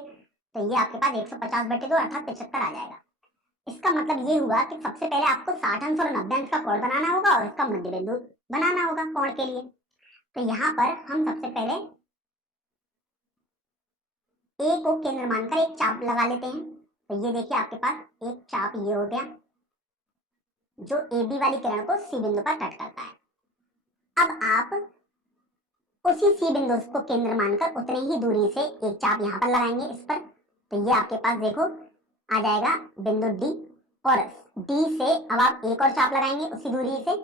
तो ये आपके पास 150 बटे 2 अर्थात 75 आ जाएगा। इसका मतलब ये हुआ कि सबसे पहले आपको 60 अंश और 90 अंश का कोण बनाना होगा और इसका मध्य बिंदु बनाना होगा कोण के लिए। तो यहाँ पर हम सबसे पहले ए को केंद्र मानकर एक चाप लगा लेते हैं। तो ये देखिए आपके पास एक चाप ये हो गया जो ए बी वाली किरण को सी बिंदु पर कट करता है। अब आप उसी सी बिंदु को केंद्र मानकर उतनी ही दूरी से एक चाप यहाँ पर लगाएंगे इस पर। तो ये आपके पास देखो आ जाएगा बिंदु डी, और डी से अब आप एक और चाप लगाएंगे उसी दूरी से।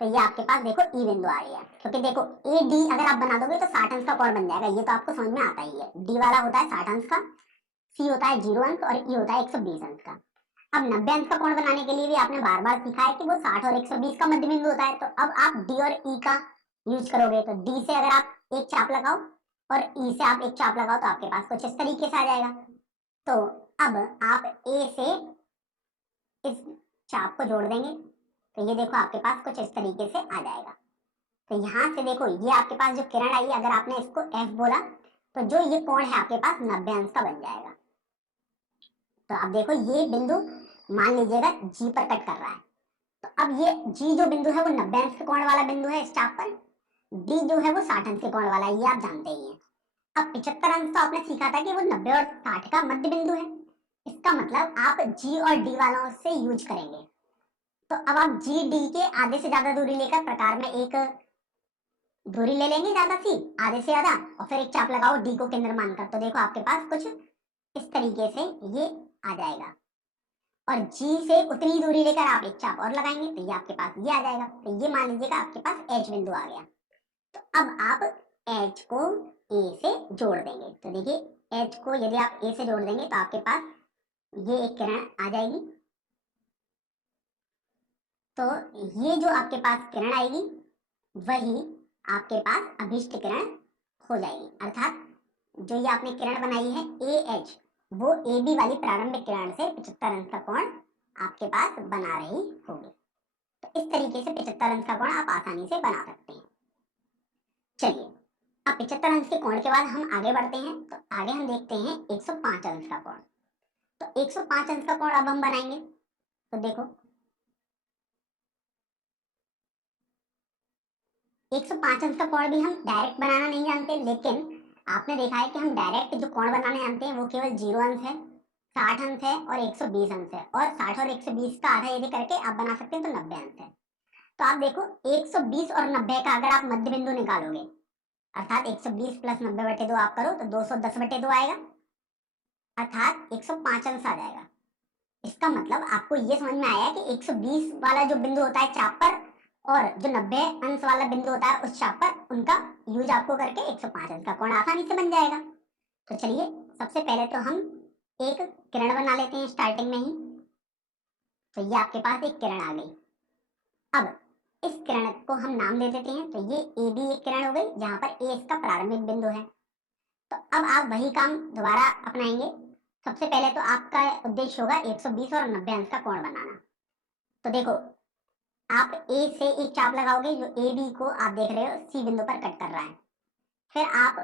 तो ये आपके पास देखो ई बिंदु आ गया, क्योंकि देखो ए डी अगर आप बना दोगे तो 60 अंश का कोण बन जाएगा। ये तो आपको समझ में आता ही है, डी वाला होता है 60 अंश का, सी होता है 0 अंश और ई होता है 120 अंश का। अब 90 अंश का कोण बनाने के लिए भी आपने बार बार सीखा है कि वो 60 और 120 का मध्य बिंदु होता है। तो अब आप डी और ई का यूज करोगे। तो डी से अगर आप एक चाप लगाओ और ई से आप एक चाप लगाओ तो आपके पास कुछ इस तरीके से आ जाएगा। तो अब आप ए से इस चाप को जोड़ देंगे। तो ये देखो आपके पास कुछ इस तरीके से आ जाएगा। तो यहाँ से देखो ये आपके पास जो किरण आई, अगर आपने इसको एफ बोला तो जो ये कोण है आपके पास 90 अंश का बन जाएगा। तो अब देखो ये बिंदु मान लीजिएगा जी पर कट कर रहा है। तो अब ये जी जो बिंदु है वो 90 अंश के कोण वाला बिंदु है इस चाप पर, डी जो है वो 60 अंश के कोण वाला है, ये आप जानते ही हैं। अब 75 अंश तो आपने सीखा था कि वो 90 और 60 का मध्य बिंदु है। इसका मतलब आप जी और डी वालों से यूज करेंगे। तो अब आप जी डी के आधे से ज्यादा दूरी लेकर प्रकार में एक दूरी ले लेंगे ज्यादा सी, आधे से ज्यादा, और फिर एक चाप लगाओ डी को केंद्र मानकर। तो देखो आपके पास कुछ इस तरीके से ये आ जाएगा, और जी से उतनी दूरी लेकर आप एक चाप और लगाएंगे तो ये आपके पास ये आ जाएगा। तो ये मान लीजिएगा आपके पास एच बिंदु आ गया। तो अब आप एच को ए से जोड़ देंगे। तो देखिए एच को यदि आप ए से जोड़ देंगे तो आपके पास ये एक किरण आ जाएगी। तो ये जो आपके पास किरण आएगी वही आपके पास अभीष्ट किरण हो जाएगी, अर्थात जो ये आपने किरण बनाई है ए एच, वो ए बी वाली प्रारंभिक किरण से 75 अंश का कोण आपके पास बना रही होगी। तो इस तरीके से 75 अंश का कोण आप आसानी से बना सकते हैं। चलिए, अब 75 अंश के कोण के बाद हम आगे बढ़ते हैं। तो आगे हम देखते हैं 105 अंश का कोण। तो 105 अंश का कोण अब हम बनाएंगे। तो देखो, 105 अंश का कोण भी हम डायरेक्ट बनाना नहीं जानते, लेकिन आपने देखा है कि हम डायरेक्ट जो कोण बनाने जानते हैं वो केवल 0 अंश है, 60 अंश है और 120 अंश है। और 60 और 120 का आधा यदि करके आप बना सकते हैं तो 90 अंश है। तो आप देखो, 120 और 90 का अगर आप मध्य बिंदु निकालोगे, अर्थात 120 प्लस 90/2 आप करो तो 210/2 आएगा, अर्थात 105 अंश आ जाएगा। इसका मतलब आपको ये समझ में आया कि 120 वाला जो बिंदु होता है चाप पर और जो 90 अंश वाला बिंदु होता है उस चाप पर, उनका यूज आपको करके 105 अंश का कोण आसानी से बन जाएगा। तो चलिए, सबसे पहले तो हम एक किरण बना लेते हैं स्टार्टिंग में ही। तो ये आपके पास एक किरण आ गई। अब इस किरण को हम नाम दे देते हैं। तो ये ए बी एक किरण हो गई, जहां पर ए इसका प्रारंभिक बिंदु है। तो अब आप वही काम दोबारा अपनाएंगे। सबसे पहले तो आपका उद्देश्य होगा 120 और 90 अंश का कोण बनाना। तो देखो, आप ए से एक चाप लगाओगे जो ए बी को आप देख रहे हो सी बिंदु पर कट कर रहा है। फिर आप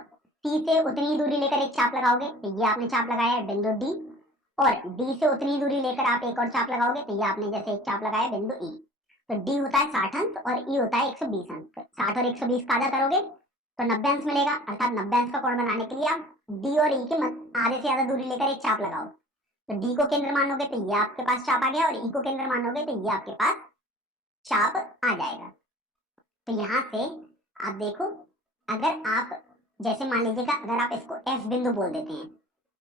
सी से उतनी ही दूरी लेकर एक चाप लगाओगे। तो ये आपने चाप लगाया है बिंदु डी, और डी से उतनी दूरी लेकर आप एक और चाप लगाओगे। तो ये आपने जैसे एक चाप लगाया बिंदु ई। तो डी होता है 60 अंश और ई होता है 120 अंश। 60 और 120 का आधा करोगे तो 90 अंश मिलेगा, अर्थात 90 अंश का कोण बनाने के लिए आप डी और ई के आधे से ज्यादा दूरी लेकर एक चाप लगाओ। तो डी को केंद्र मानोगे तो ये आपके पास चाप आ गया, और ई को केंद्र मानोगे तो ये आपके पास चाप आ जाएगा। तो यहाँ से आप देखो, अगर आप जैसे मान लीजिएगा, अगर आप इसको एफ बिंदु बोल देते हैं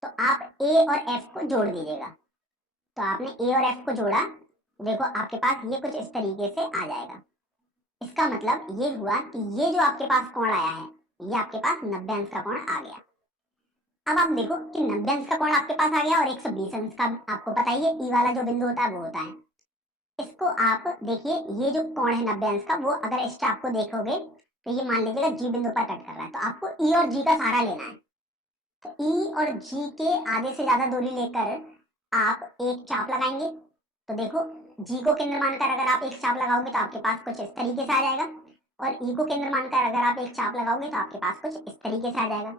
तो आप ए और एफ को जोड़ दीजिएगा। तो आपने ए और एफ को जोड़ा, देखो आपके पास ये कुछ इस तरीके से आ जाएगा। इसका मतलब ये हुआ कि ये जो आपके पास कोण आया है, ये आपके पास 90 अंश का कोण आ गया। अब आप देखो कि 90 अंश का कोण आपके पास आ गया, और 120 अंश का आपको पता ही है, ई वाला जो बिंदु होता है वो होता है। इसको आप देखिए, ये जो कोण है 90 अंश का, वो अगर इस चाप को देखोगे तो ये मान लीजिएगा जी बिंदु पर कट कर रहा है। तो आपको ई और जी का सहारा लेना है। तो ई और जी के आधे से ज्यादा दूरी लेकर आप एक चाप लगाएंगे। तो देखो, जी को केंद्र मानकर अगर आप एक चाप लगाओगे तो आपके पास कुछ इस तरीके से आ जाएगा, और ई को केंद्र मानकर अगर आप एक चाप लगाओगे तो आपके पास कुछ इस तरीके से आ जाएगा।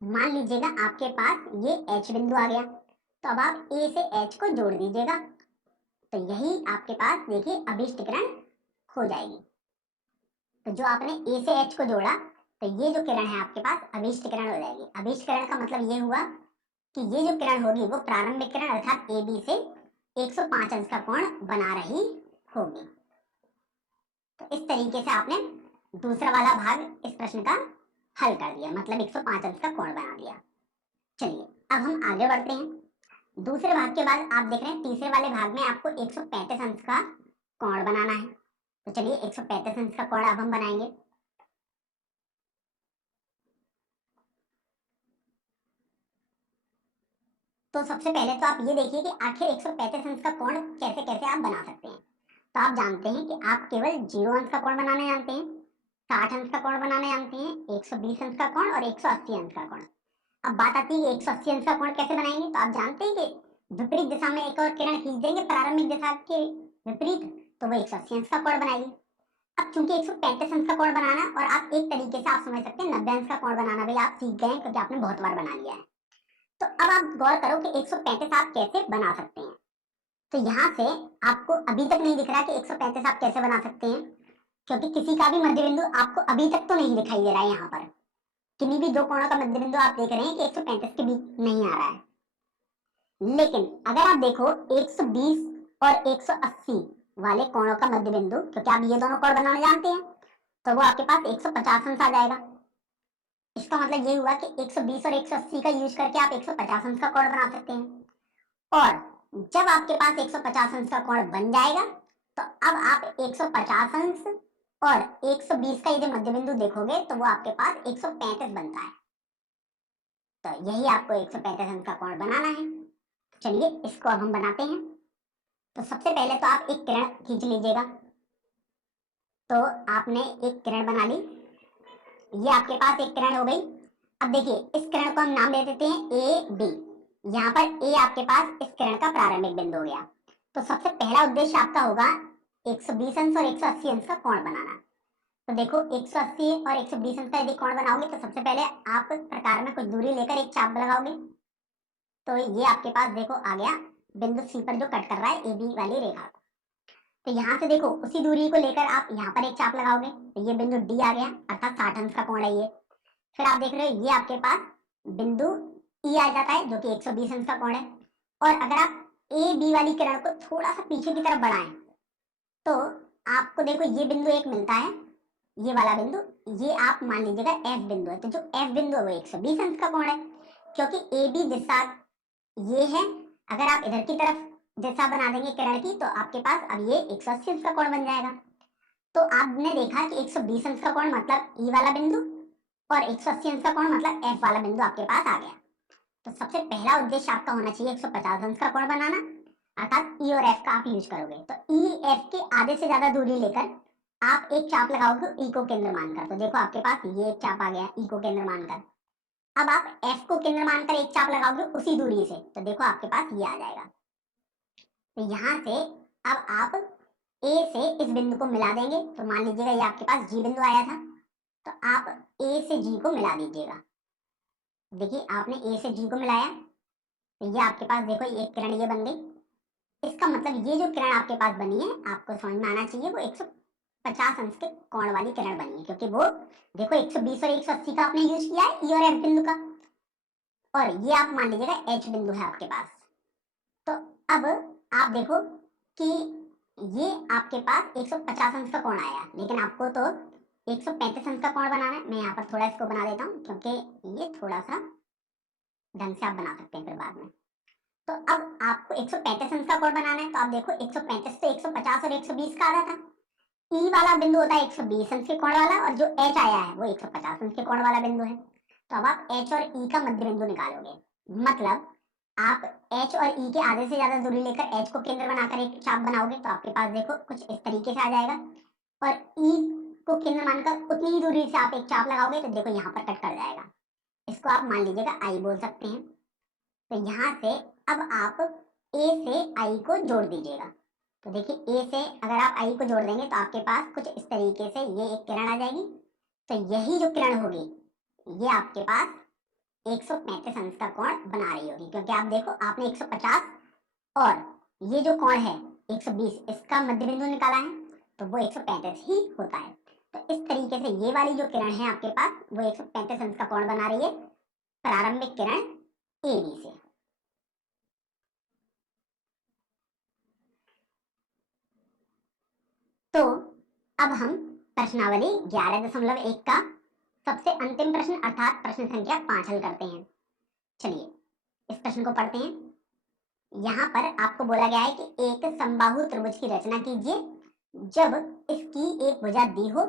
मान लीजिएगा आपके पास ये एच बिंदु आ गया। तो अब आप ए से एच को जोड़ दीजिएगा। तो यही आपके पास देखिए अभीष्ट किरण हो जाएगी। तो जो आपने ए से एच को जोड़ा, तो ये जो किरण है आपके पास अभीष्ट किरण हो जाएगी। अभीष्ट किरण का मतलब ये हुआ कि ये जो किरण होगी वो प्रारंभिक किरण अर्थात ए बी से 105 अंश का कोण बना रही होगी। तो इस तरीके से आपने दूसरा वाला भाग इस प्रश्न का हल कर दिया, मतलब 105 अंश का कोण बना दिया। चलिए, अब हम आगे बढ़ते हैं। दूसरे भाग के बाद आप देख रहे हैं तीसरे वाले भाग में आपको 135 अंश का कोण बनाना है। तो चलिए, 135 अंश का कोण अब हम बनाएंगे। तो सबसे पहले तो आप ये देखिए कि आखिर 135 अंश का कोण कैसे कैसे आप बना सकते हैं। तो आप जानते हैं कि आप केवल 0 अंश का कोण बनाने जानते हैं, 60 अंश का कोण बनाने जानते हैं, 120 अंश का कोण और 180 अंश का कोण। अब बात आती है कि 180 अंश का कोण कैसे बनाएंगे। तो आप जानते हैं कि विपरीत दिशा में एक और किरण खींच देंगे प्रारंभिक दिशा के विपरीत, तो वो 180 अंश का कोण बनाएगी। अब चूंकि 135 अंश का कोण बनाना, और आप एक तरीके से आप समझ सकते हैं 90 अंश का कोण बनाना भी आप सीख गए क्योंकि आपने बहुत बार बना लिया है। तो अब आप गौर करो कि 135 आप कैसे बना सकते हैं। तो यहाँ से आपको अभी तक नहीं दिख रहा कि 135 आप कैसे बना सकते हैं, क्योंकि किसी का भी मध्य बिंदु आपको अभी तक तो नहीं दिखाई दे रहा है। यहाँ पर किन्हीं भी दो कोणों का मध्य बिंदु आप देख रहे हैं कि 135 के बीच नहीं आ रहा है। लेकिन अगर आप देखो 120 और 180 वाले कोणों का मध्य बिंदु, क्योंकि आप ये दोनों कोण बनाना जानते हैं, तो वो आपके पास 150 अंश आ जाएगा। इसका मतलब ये हुआ कि 120 और 180 का यूज करके आप 150 अंश का कोण बना सकते हैं। और जब आपके पास 150 अंश का कोण बन जाएगा, तो अब आप 150 अंश और 120 का यदि मध्य बिंदु देखोगे तो वो आपके पास 135 बनता है। तो यही आपको 135 अंश का कोण बनाना है। चलिए, इसको अब हम बनाते हैं। तो सबसे पहले तो आप एक किरण खींच लीजिएगा। तो आपने एक किरण बना ली, ये आपके पास एक किरण हो गई। अब देखिए, इस किरण को हम नाम दे देते हैं ए बी। यहाँ पर ए आपके पास इस किरण का प्रारंभिक बिंदु हो गया। तो सबसे पहला उद्देश्य आपका होगा 120 अंश और 180 अंश का कोण बनाना। तो देखो 180 और 120 अंश का यदि कोण बनाओगे तो सबसे पहले आप प्रकार में कुछ दूरी लेकर एक चाप लगाओगे। तो ये आपके पास देखो आ गया बिंदु सी पर जो कट कर रहा है ए बी वाली रेखा को। तो यहाँ से देखो उसी दूरी को लेकर आप यहाँ पर एक चाप लगाओगे तो ये बिंदु डी आ गया, अर्थात 60 अंश का कोण है ये। फिर आप देख रहे हो ये आपके पास बिंदु ई आ जाता है जो कि 120 अंश का कोण है। और अगर आप ए बी वाली किरण को थोड़ा सा पीछे की तरफ बढ़ाएं तो आपको देखो ये बिंदु एक मिलता है, ये वाला बिंदु, ये आप मान लीजिएगा एफ बिंदु है। तो जो एफ बिंदु है वो 120 अंश का कोण है, क्योंकि ए बी दिशा ये है। अगर आप इधर की तरफ दिशा बना देंगे किरण की तो आपके पास अब ये 180 अंश का कोण बन जाएगा। तो आपने देखा कि 120 अंश का कोण मतलब ई वाला बिंदु और 180 अंश का कोण मतलब एफ वाला बिंदु आपके पास आ गया। तो सबसे पहला उद्देश्य आपका होना चाहिए 150 अंश का कोण बनाना, अर्थात ई और एफ का आप यूज करोगे। तो ई एफ के आधे से ज्यादा दूरी लेकर आप एक चाप लगाओगे ई को केंद्र मानकर। तो देखो आपके पास ये एक चाप आ गया ई को केंद्र मानकर। अब आप एफ को केंद्र मानकर एक चाप लगाओगे उसी दूरी से, तो देखो आपके पास ये आ जाएगा। तो यहाँ से अब आप ए से इस बिंदु को मिला देंगे। तो मान लीजिएगा ये आपके पास जी बिंदु आया था, तो आप ए से जी को मिला दीजिएगा। देखिए आपने ए से जी को मिलाया तो ये आपके पास देखो एक किरण ये बन गई। इसका मतलब ये जो किरण आपके पास बनी है आपको समझ में आना चाहिए वो 150 अंश के कोण वाली किरण बनी है, क्योंकि वो देखो 120 और 180 का आपने यूज किया है ई और एफ बिंदु का, और ये आप मान लीजिएगा एच बिंदु है आपके पास। तो अब आप देखो कि ये आपके पास 150 अंश का कोण आया, लेकिन आपको तो 135 अंश का कोण बनाना है। मैं यहाँ पर थोड़ा इसको बना देता हूँ क्योंकि ये थोड़ा सा ढंग से आप बना सकते हैं फिर बाद में। तो अब आपको 135 अंश का कोण बनाना है। तो आप देखो 135 तो 150 और 120 का आधा था। ई वाला बिंदु होता है 120 अंश के कोण वाला, और जो एच आया है वो 150 अंश के कोण वाला बिंदु है। तो अब आप एच और ई का मध्य बिंदु निकालोगे, मतलब आप एच और ई के आधे से ज्यादा दूरी लेकर एच को केंद्र बनाकर एक चाप बनाओगे। तो आपके पास देखो कुछ इस तरीके से आ जाएगा, और ई को केंद्र मानकर उतनी ही दूरी से आप एक चाप लगाओगे तो देखो यहाँ पर कट कर जाएगा। इसको आप मान लीजिएगा आई बोल सकते हैं। तो यहाँ से अब आप ए से आई को जोड़ दीजिएगा। तो देखिए ए से अगर आप आई को जोड़ देंगे तो आपके पास कुछ इस तरीके से ये एक किरण आ जाएगी। तो यही जो किरण होगी ये आपके पास 135 अंश का कोण बना रही होगी, क्योंकि आप देखो आपने 150 और ये जो कोण है 120 इसका मध्य बिंदु निकाला है, तो वो 135 ही होता है। तो इस तरीके से ये वाली जो किरण है आपके पास वो 135 अंश का कोण बना रही है प्रारंभिक किरण ए बी से। तो अब हम प्रश्नावली 11.1 का सबसे अंतिम प्रश्न अर्थात प्रश्न संख्या 5 हल करते हैं। चलिए इस प्रश्न को पढ़ते हैं। यहाँ पर आपको बोला गया है कि एक समबाहु त्रिभुज की रचना कीजिए जब इसकी एक भुजा दी हो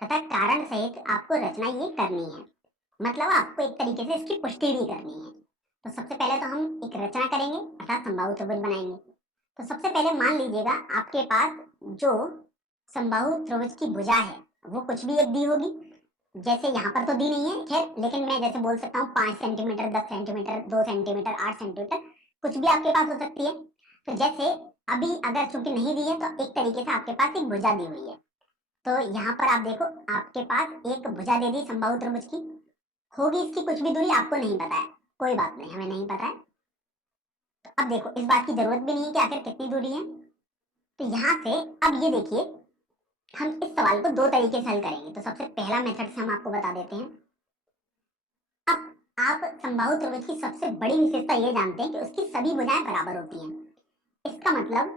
तथा कारण सहित आपको रचना ये करनी है, मतलब आपको एक तरीके से इसकी पुष्टि भी करनी है। तो सबसे पहले तो हम एक रचना करेंगे अर्थात समबाहु त्रिभुज बनाएंगे। तो सबसे पहले मान लीजिएगा आपके पास जो समबाहु त्रिभुज की भुजा है वो कुछ भी एक दी होगी, जैसे यहाँ पर तो दी नहीं है खैर, लेकिन मैं जैसे बोल सकता हूँ 5 सेंटीमीटर, 10 सेंटीमीटर, 2 सेंटीमीटर, 8 सेंटीमीटर, कुछ भी आपके पास हो सकती है। तो जैसे अभी अगर चूंकि नहीं दी है तो एक तरीके से आपके पास एक भुजा दी हुई है। तो यहाँ पर आप देखो आपके पास एक भुजा दे दी समबाहु त्रिभुज की, होगी इसकी कुछ भी दूरी आपको नहीं पता है, कोई बात नहीं, हमें नहीं पता है। तो अब देखो इस बात की जरूरत भी नहीं है कि आखिर कितनी दूरी है। तो यहाँ से अब ये देखिए हम इस सवाल को दो तरीके से हल करेंगे। तो सबसे पहला मेथड से हम आपको बता देते हैं। अब आप समबाहु त्रिभुज की सबसे बड़ी विशेषता ये जानते हैं कि उसकी सभी भुजाएं बराबर होती हैं। इसका मतलब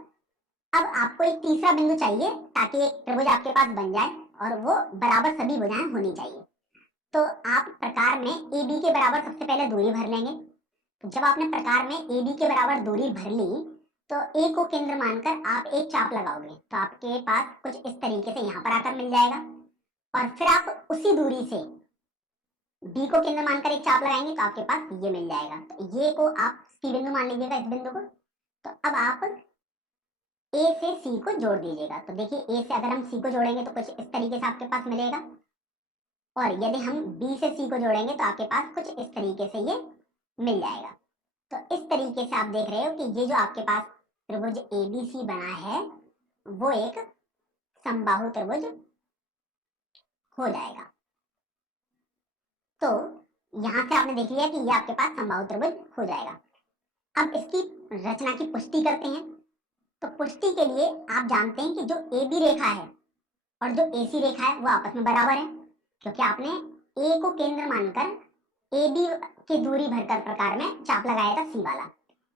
अब आपको एक तीसरा बिंदु चाहिए ताकि एक त्रिभुज आपके पास बन जाए और वो बराबर सभी भुजाएं होनी चाहिए। तो आप प्रकार में ए बी के बराबर सबसे पहले दूरी भर लेंगे। तो जब आपने प्रकार में ए बी के बराबर दूरी भर ली तो ए को केंद्र मानकर आप एक चाप लगाओगे तो आपके पास कुछ इस तरीके से यहाँ पर आकर मिल जाएगा, और फिर आप उसी दूरी से बी को केंद्र मानकर एक चाप लगाएंगे तो आपके पास ये मिल जाएगा। तो ये को आप सी बिंदु मान लीजिएगा इस बिंदु को। तो अब आप ए से सी को जोड़ दीजिएगा। तो देखिए ए से अगर हम सी को जोड़ेंगे तो कुछ इस तरीके से आपके पास मिलेगा, और यदि हम बी से सी को जोड़ेंगे तो आपके पास कुछ इस तरीके से ये मिल जाएगा। तो इस तरीके से आप देख रहे हो कि ये जो आपके पास त्रिभुज एबीसी बना है वो एक समबाहु त्रिभुज हो जाएगा। तो यहां से आपने देख लिया कि ये आपके पास समबाहु त्रिभुज हो जाएगा। अब इसकी रचना की पुष्टि करते हैं। तो पुष्टि के लिए आप जानते हैं कि जो ए बी रेखा है और जो ए सी रेखा है वो आपस में बराबर है, क्योंकि आपने ए को केंद्र मानकर ए बी की दूरी भरकर प्रकार में चाप लगाया था सी वाला।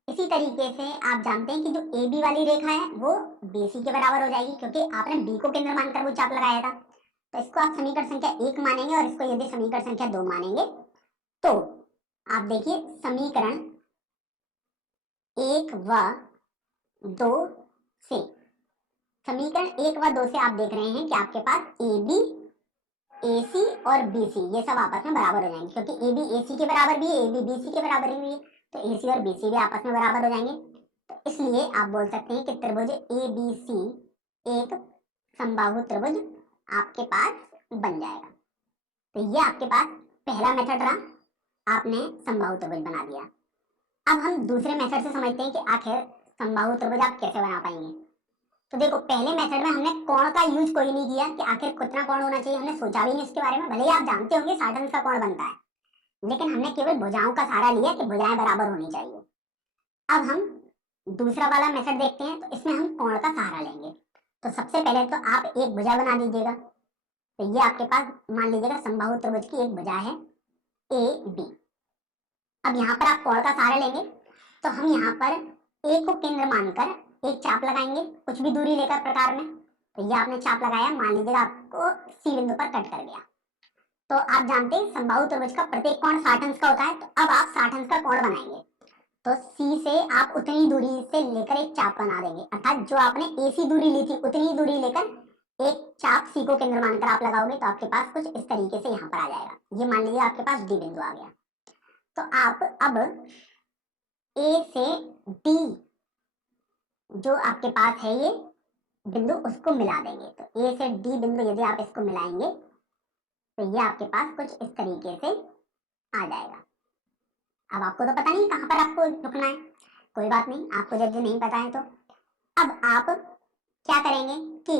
इसी तरीके से आप जानते हैं कि जो ए बी वाली रेखा है वो बी सी के बराबर हो जाएगी, क्योंकि आपने बी को केंद्र मानकर वो चाप लगाया था। तो इसको आप समीकरण संख्या 1 मानेंगे और इसको यदि समीकरण संख्या 2 मानेंगे तो आप देखिए समीकरण 1 व 2 से, समीकरण 1 व 2 से आप देख रहे हैं कि आपके पास ए बी ए सी और बी सी ये सब आपस में बराबर हो जाएंगे, क्योंकि ए बी ए सी के बराबर भी है, ए बी बी सी के बराबर भी है, तो ए सी और बी सी भी आपस में बराबर हो जाएंगे। तो इसलिए आप बोल सकते हैं कि त्रिभुज ए बी सी एक समबाहु त्रिभुज आपके पास बन जाएगा। तो ये आपके पास पहला मेथड रहा, आपने समबाहु त्रिभुज बना दिया। अब हम दूसरे मेथड से समझते हैं कि आखिर समबाहु त्रिभुज आप कैसे बना पाएंगे। तो देखो पहले मेथड में हमने कोण का यूज कोई नहीं किया कि आखिर कितना कोण होना चाहिए, हमने सोचा भी नहीं इसके बारे में। भले ही आप जानते होंगे 60 अंश का कोण बनता है, लेकिन हमने केवल भुजाओं का सहारा लिया कि भुजाएं बराबर होनी चाहिए। अब हम दूसरा वाला मेथड देखते हैं, तो इसमें हम कोण का सहारा लेंगे। तो सबसे पहले तो आप एक भुजा बना दीजिएगा। तो ये आपके पास मान लीजिएगा समबाहु त्रिभुज की एक भुजा है ए बी। अब यहाँ पर आप कोण का सहारा लेंगे, तो हम यहाँ पर ए को केंद्र मानकर एक चाप लगाएंगे कुछ भी दूरी लेकर प्रकार में। तो ये आपने चाप लगाया, मान लीजिएगा आपको सी बिंदु पर कट कर गया। तो आप जानते हैं समबाहु त्रिभुज का प्रत्येक कोण 60 अंश का होता है। तो अब आप 60 अंश का कोण बनाएंगे, तो सी से आप उतनी दूरी से लेकर एक चाप बना देंगे, अर्थात जो आपने ए सी दूरी ली थी उतनी दूरी लेकर एक चाप सी को केंद्र मानकर आप लगाओगे, तो आपके पास कुछ इस तरीके से यहाँ पर आ जाएगा। ये मान लीजिए आपके पास डी बिंदु आ गया। तो आप अब ए से डी जो आपके पास है ये बिंदु उसको मिला देंगे। तो ए से डी बिंदु यदि आप इसको मिलाएंगे तो ये आपके पास कुछ इस तरीके से आ जाएगा। अब आपको तो पता नहीं कहां पर आपको रुकना है, कोई बात नहीं, आपको जब नहीं पता है तो अब आप क्या करेंगे कि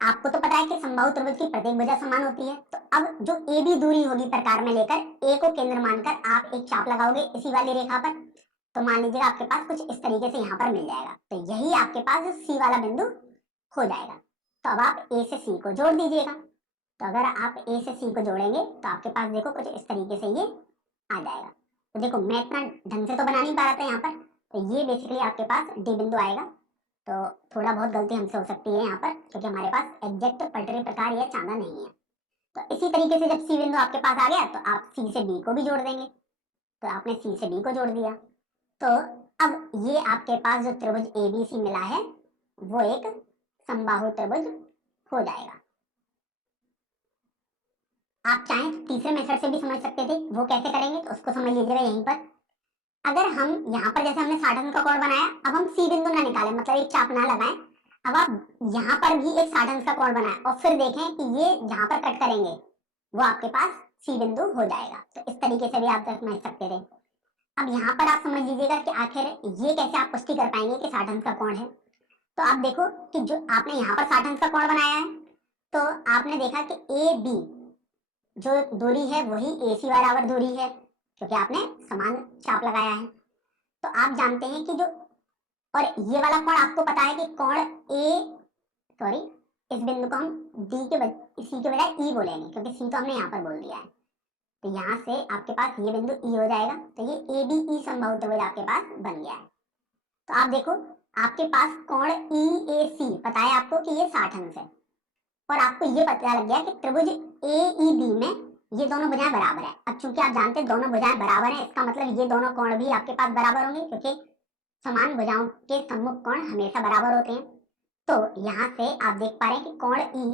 आपको तो पता है कि समबाहु त्रिभुज की प्रत्येक भुजा समान होती है। तो अब जो ए बी दूरी होगी प्रकार में लेकर ए को केंद्र मानकर आप एक चाप लगाओगे इसी वाली रेखा पर। तो मान लीजिएगा आपके पास कुछ इस तरीके से यहाँ पर मिल जाएगा। तो यही आपके पास सी वाला बिंदु हो जाएगा। तो अब आप ए से सी को जोड़ दीजिएगा। तो अगर आप ए से सी को जोड़ेंगे तो आपके पास देखो कुछ इस तरीके से ये आ जाएगा। तो देखो मैं इतना ढंग से तो बना नहीं पा रहा था यहाँ पर, तो ये बेसिकली आपके पास डी बिंदु आएगा। तो थोड़ा बहुत गलती हमसे हो सकती है यहाँ पर, क्योंकि हमारे पास एग्जैक्ट पलटरी प्रकार या चांदा नहीं है। तो इसी तरीके से जब सी बिंदु आपके पास आ गया तो आप सी से बी को भी जोड़ देंगे। तो आपने सी से बी को जोड़ दिया। तो अब ये आपके पास जो त्रिभुज एबीसी मिला है वो एक समबाहु त्रिभुज हो जाएगा। आप चाहें तो तीसरे मेथड से भी समझ सकते थे, वो कैसे करेंगे तो उसको समझ लीजिएगा यहीं पर। अगर हम यहाँ पर जैसे हमने 60 अंश का कोण बनाया, अब हम सी बिंदु ना निकालें, मतलब एक चाप ना लगाएं, अब आप यहाँ पर भी एक 60 अंश का कोण बनाएं और फिर देखें कि ये जहाँ पर कट करेंगे वो आपके पास सी बिंदु हो जाएगा। तो इस तरीके से भी आप समझ सकते थे। अब यहाँ पर आप समझ लीजिएगा कि आखिर ये कैसे आप पुष्टि कर पाएंगे कि 60 अंश का कोण है। तो आप देखो कि जो आपने यहाँ पर 60 अंश का कोण बनाया है, तो आपने देखा कि ए बी जो दूरी है वही ए सी बराबर दूरी है, क्योंकि आपने समान चाप लगाया है। तो आप जानते हैं कि जो, और ये वाला कोण आपको पता है कि कोण इस बिंदु को हम डी के सी के बजाय ई बोलेंगे, क्योंकि सी तो हमने यहाँ पर बोल दिया है। तो यहाँ से आपके पास ये बिंदु ई हो जाएगा। तो ये ए बी ई समबाहु त्रिभुज आपके पास बन गया है। तो आप देखो आपके पास कोण ई ए सी पता है आपको कि ये 60 अंश है, और आपको ये पता लग गया कि त्रिभुज ए ई बी में ये दोनों भुजाएं बराबर है। अब चूंकि आप जानते हैं दोनों भुजाएं बराबर हैं, इसका मतलब ये दोनों कोण भी आपके पास बराबर होंगे, क्योंकि समान भुजाओं के सम्मुख कोण हमेशा बराबर होते हैं। तो यहाँ से आप देख पा रहे हैं कि कोण ई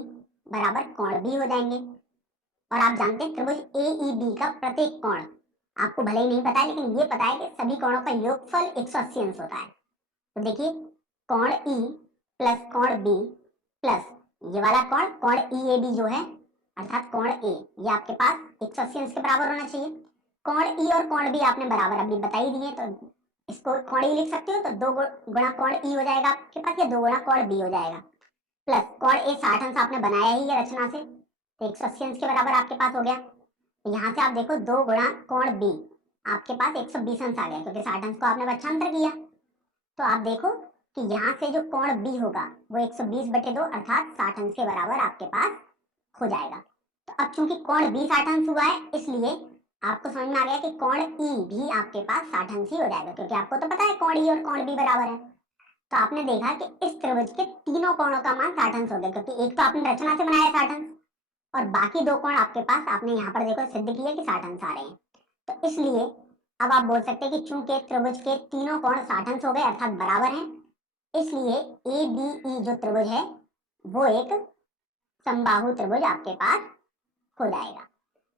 बराबर कोण बी हो जाएंगे। और आप जानते हैं त्रिभुज ए ई बी का प्रत्येक कोण आपको भले ही नहीं पता है, लेकिन ये पता है कि सभी कोणों का योगफल 180 अंश होता है। तो देखिए कोण ई प्लस कोण बी प्लस ये वाला कोण ई ए बी जो है अर्थात कोण ए, ये आपके पास 180 अंश के बराबर होना चाहिए। कोण ई और कोण बी आपने बराबर अभी बता ही दिए, तो इसको कोण ई लिख सकते हो, तो 2 गुणा कोण ई हो जाएगा आपके पास, या 2 गुणा कोण बी हो जाएगा, प्लस कोण ए 60 अंश आपने बनाया ही है रचना से, तो 180 अंश के बराबर आपके पास हो गया। यहाँ से आप देखो 2 गुणा कोण बी आपके पास 120 अंश आ गया, क्योंकि 60 अंश को आपने पक्षांतर किया। तो आप देखो कि यहाँ से जो कोण बी होगा वो 120/2 अर्थात 60 अंश के बराबर आपके पास हो जाएगा। तो अब चूंकि कोण बी 60 अंश हुआ है, इसलिए आपको समझ में आ गया कि कोण ई भी आपके पास 60 अंश ही हो जाएगा, क्योंकि आपको तो पता है कोण ई और कोण बी बराबर है। तो आपने देखा कि इस त्रिभुज के तीनों कोणों का मान 60 अंश हो गया, क्योंकि एक तो आपने रचना से बनाया 60 अंश, और बाकी 2 कोण आपके पास आपने यहाँ पर देखो सिद्ध किया कि 60 अंश आ रहे हैं। तो इसलिए अब आप बोल सकते हैं कि चूंकि त्रिभुज के तीनों कोण 60 अंश हो गए अर्थात बराबर हैं, इसलिए ए बी ई जो त्रिभुज है वो एक समबाहु त्रिभुज आपके पास हो जाएगा।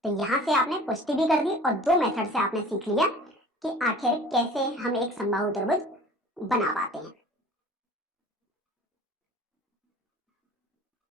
तो यहाँ से आपने पुष्टि भी कर दी और 2 मेथड से आपने सीख लिया कि आखिर कैसे हम एक समबाहु त्रिभुज बना पाते हैं।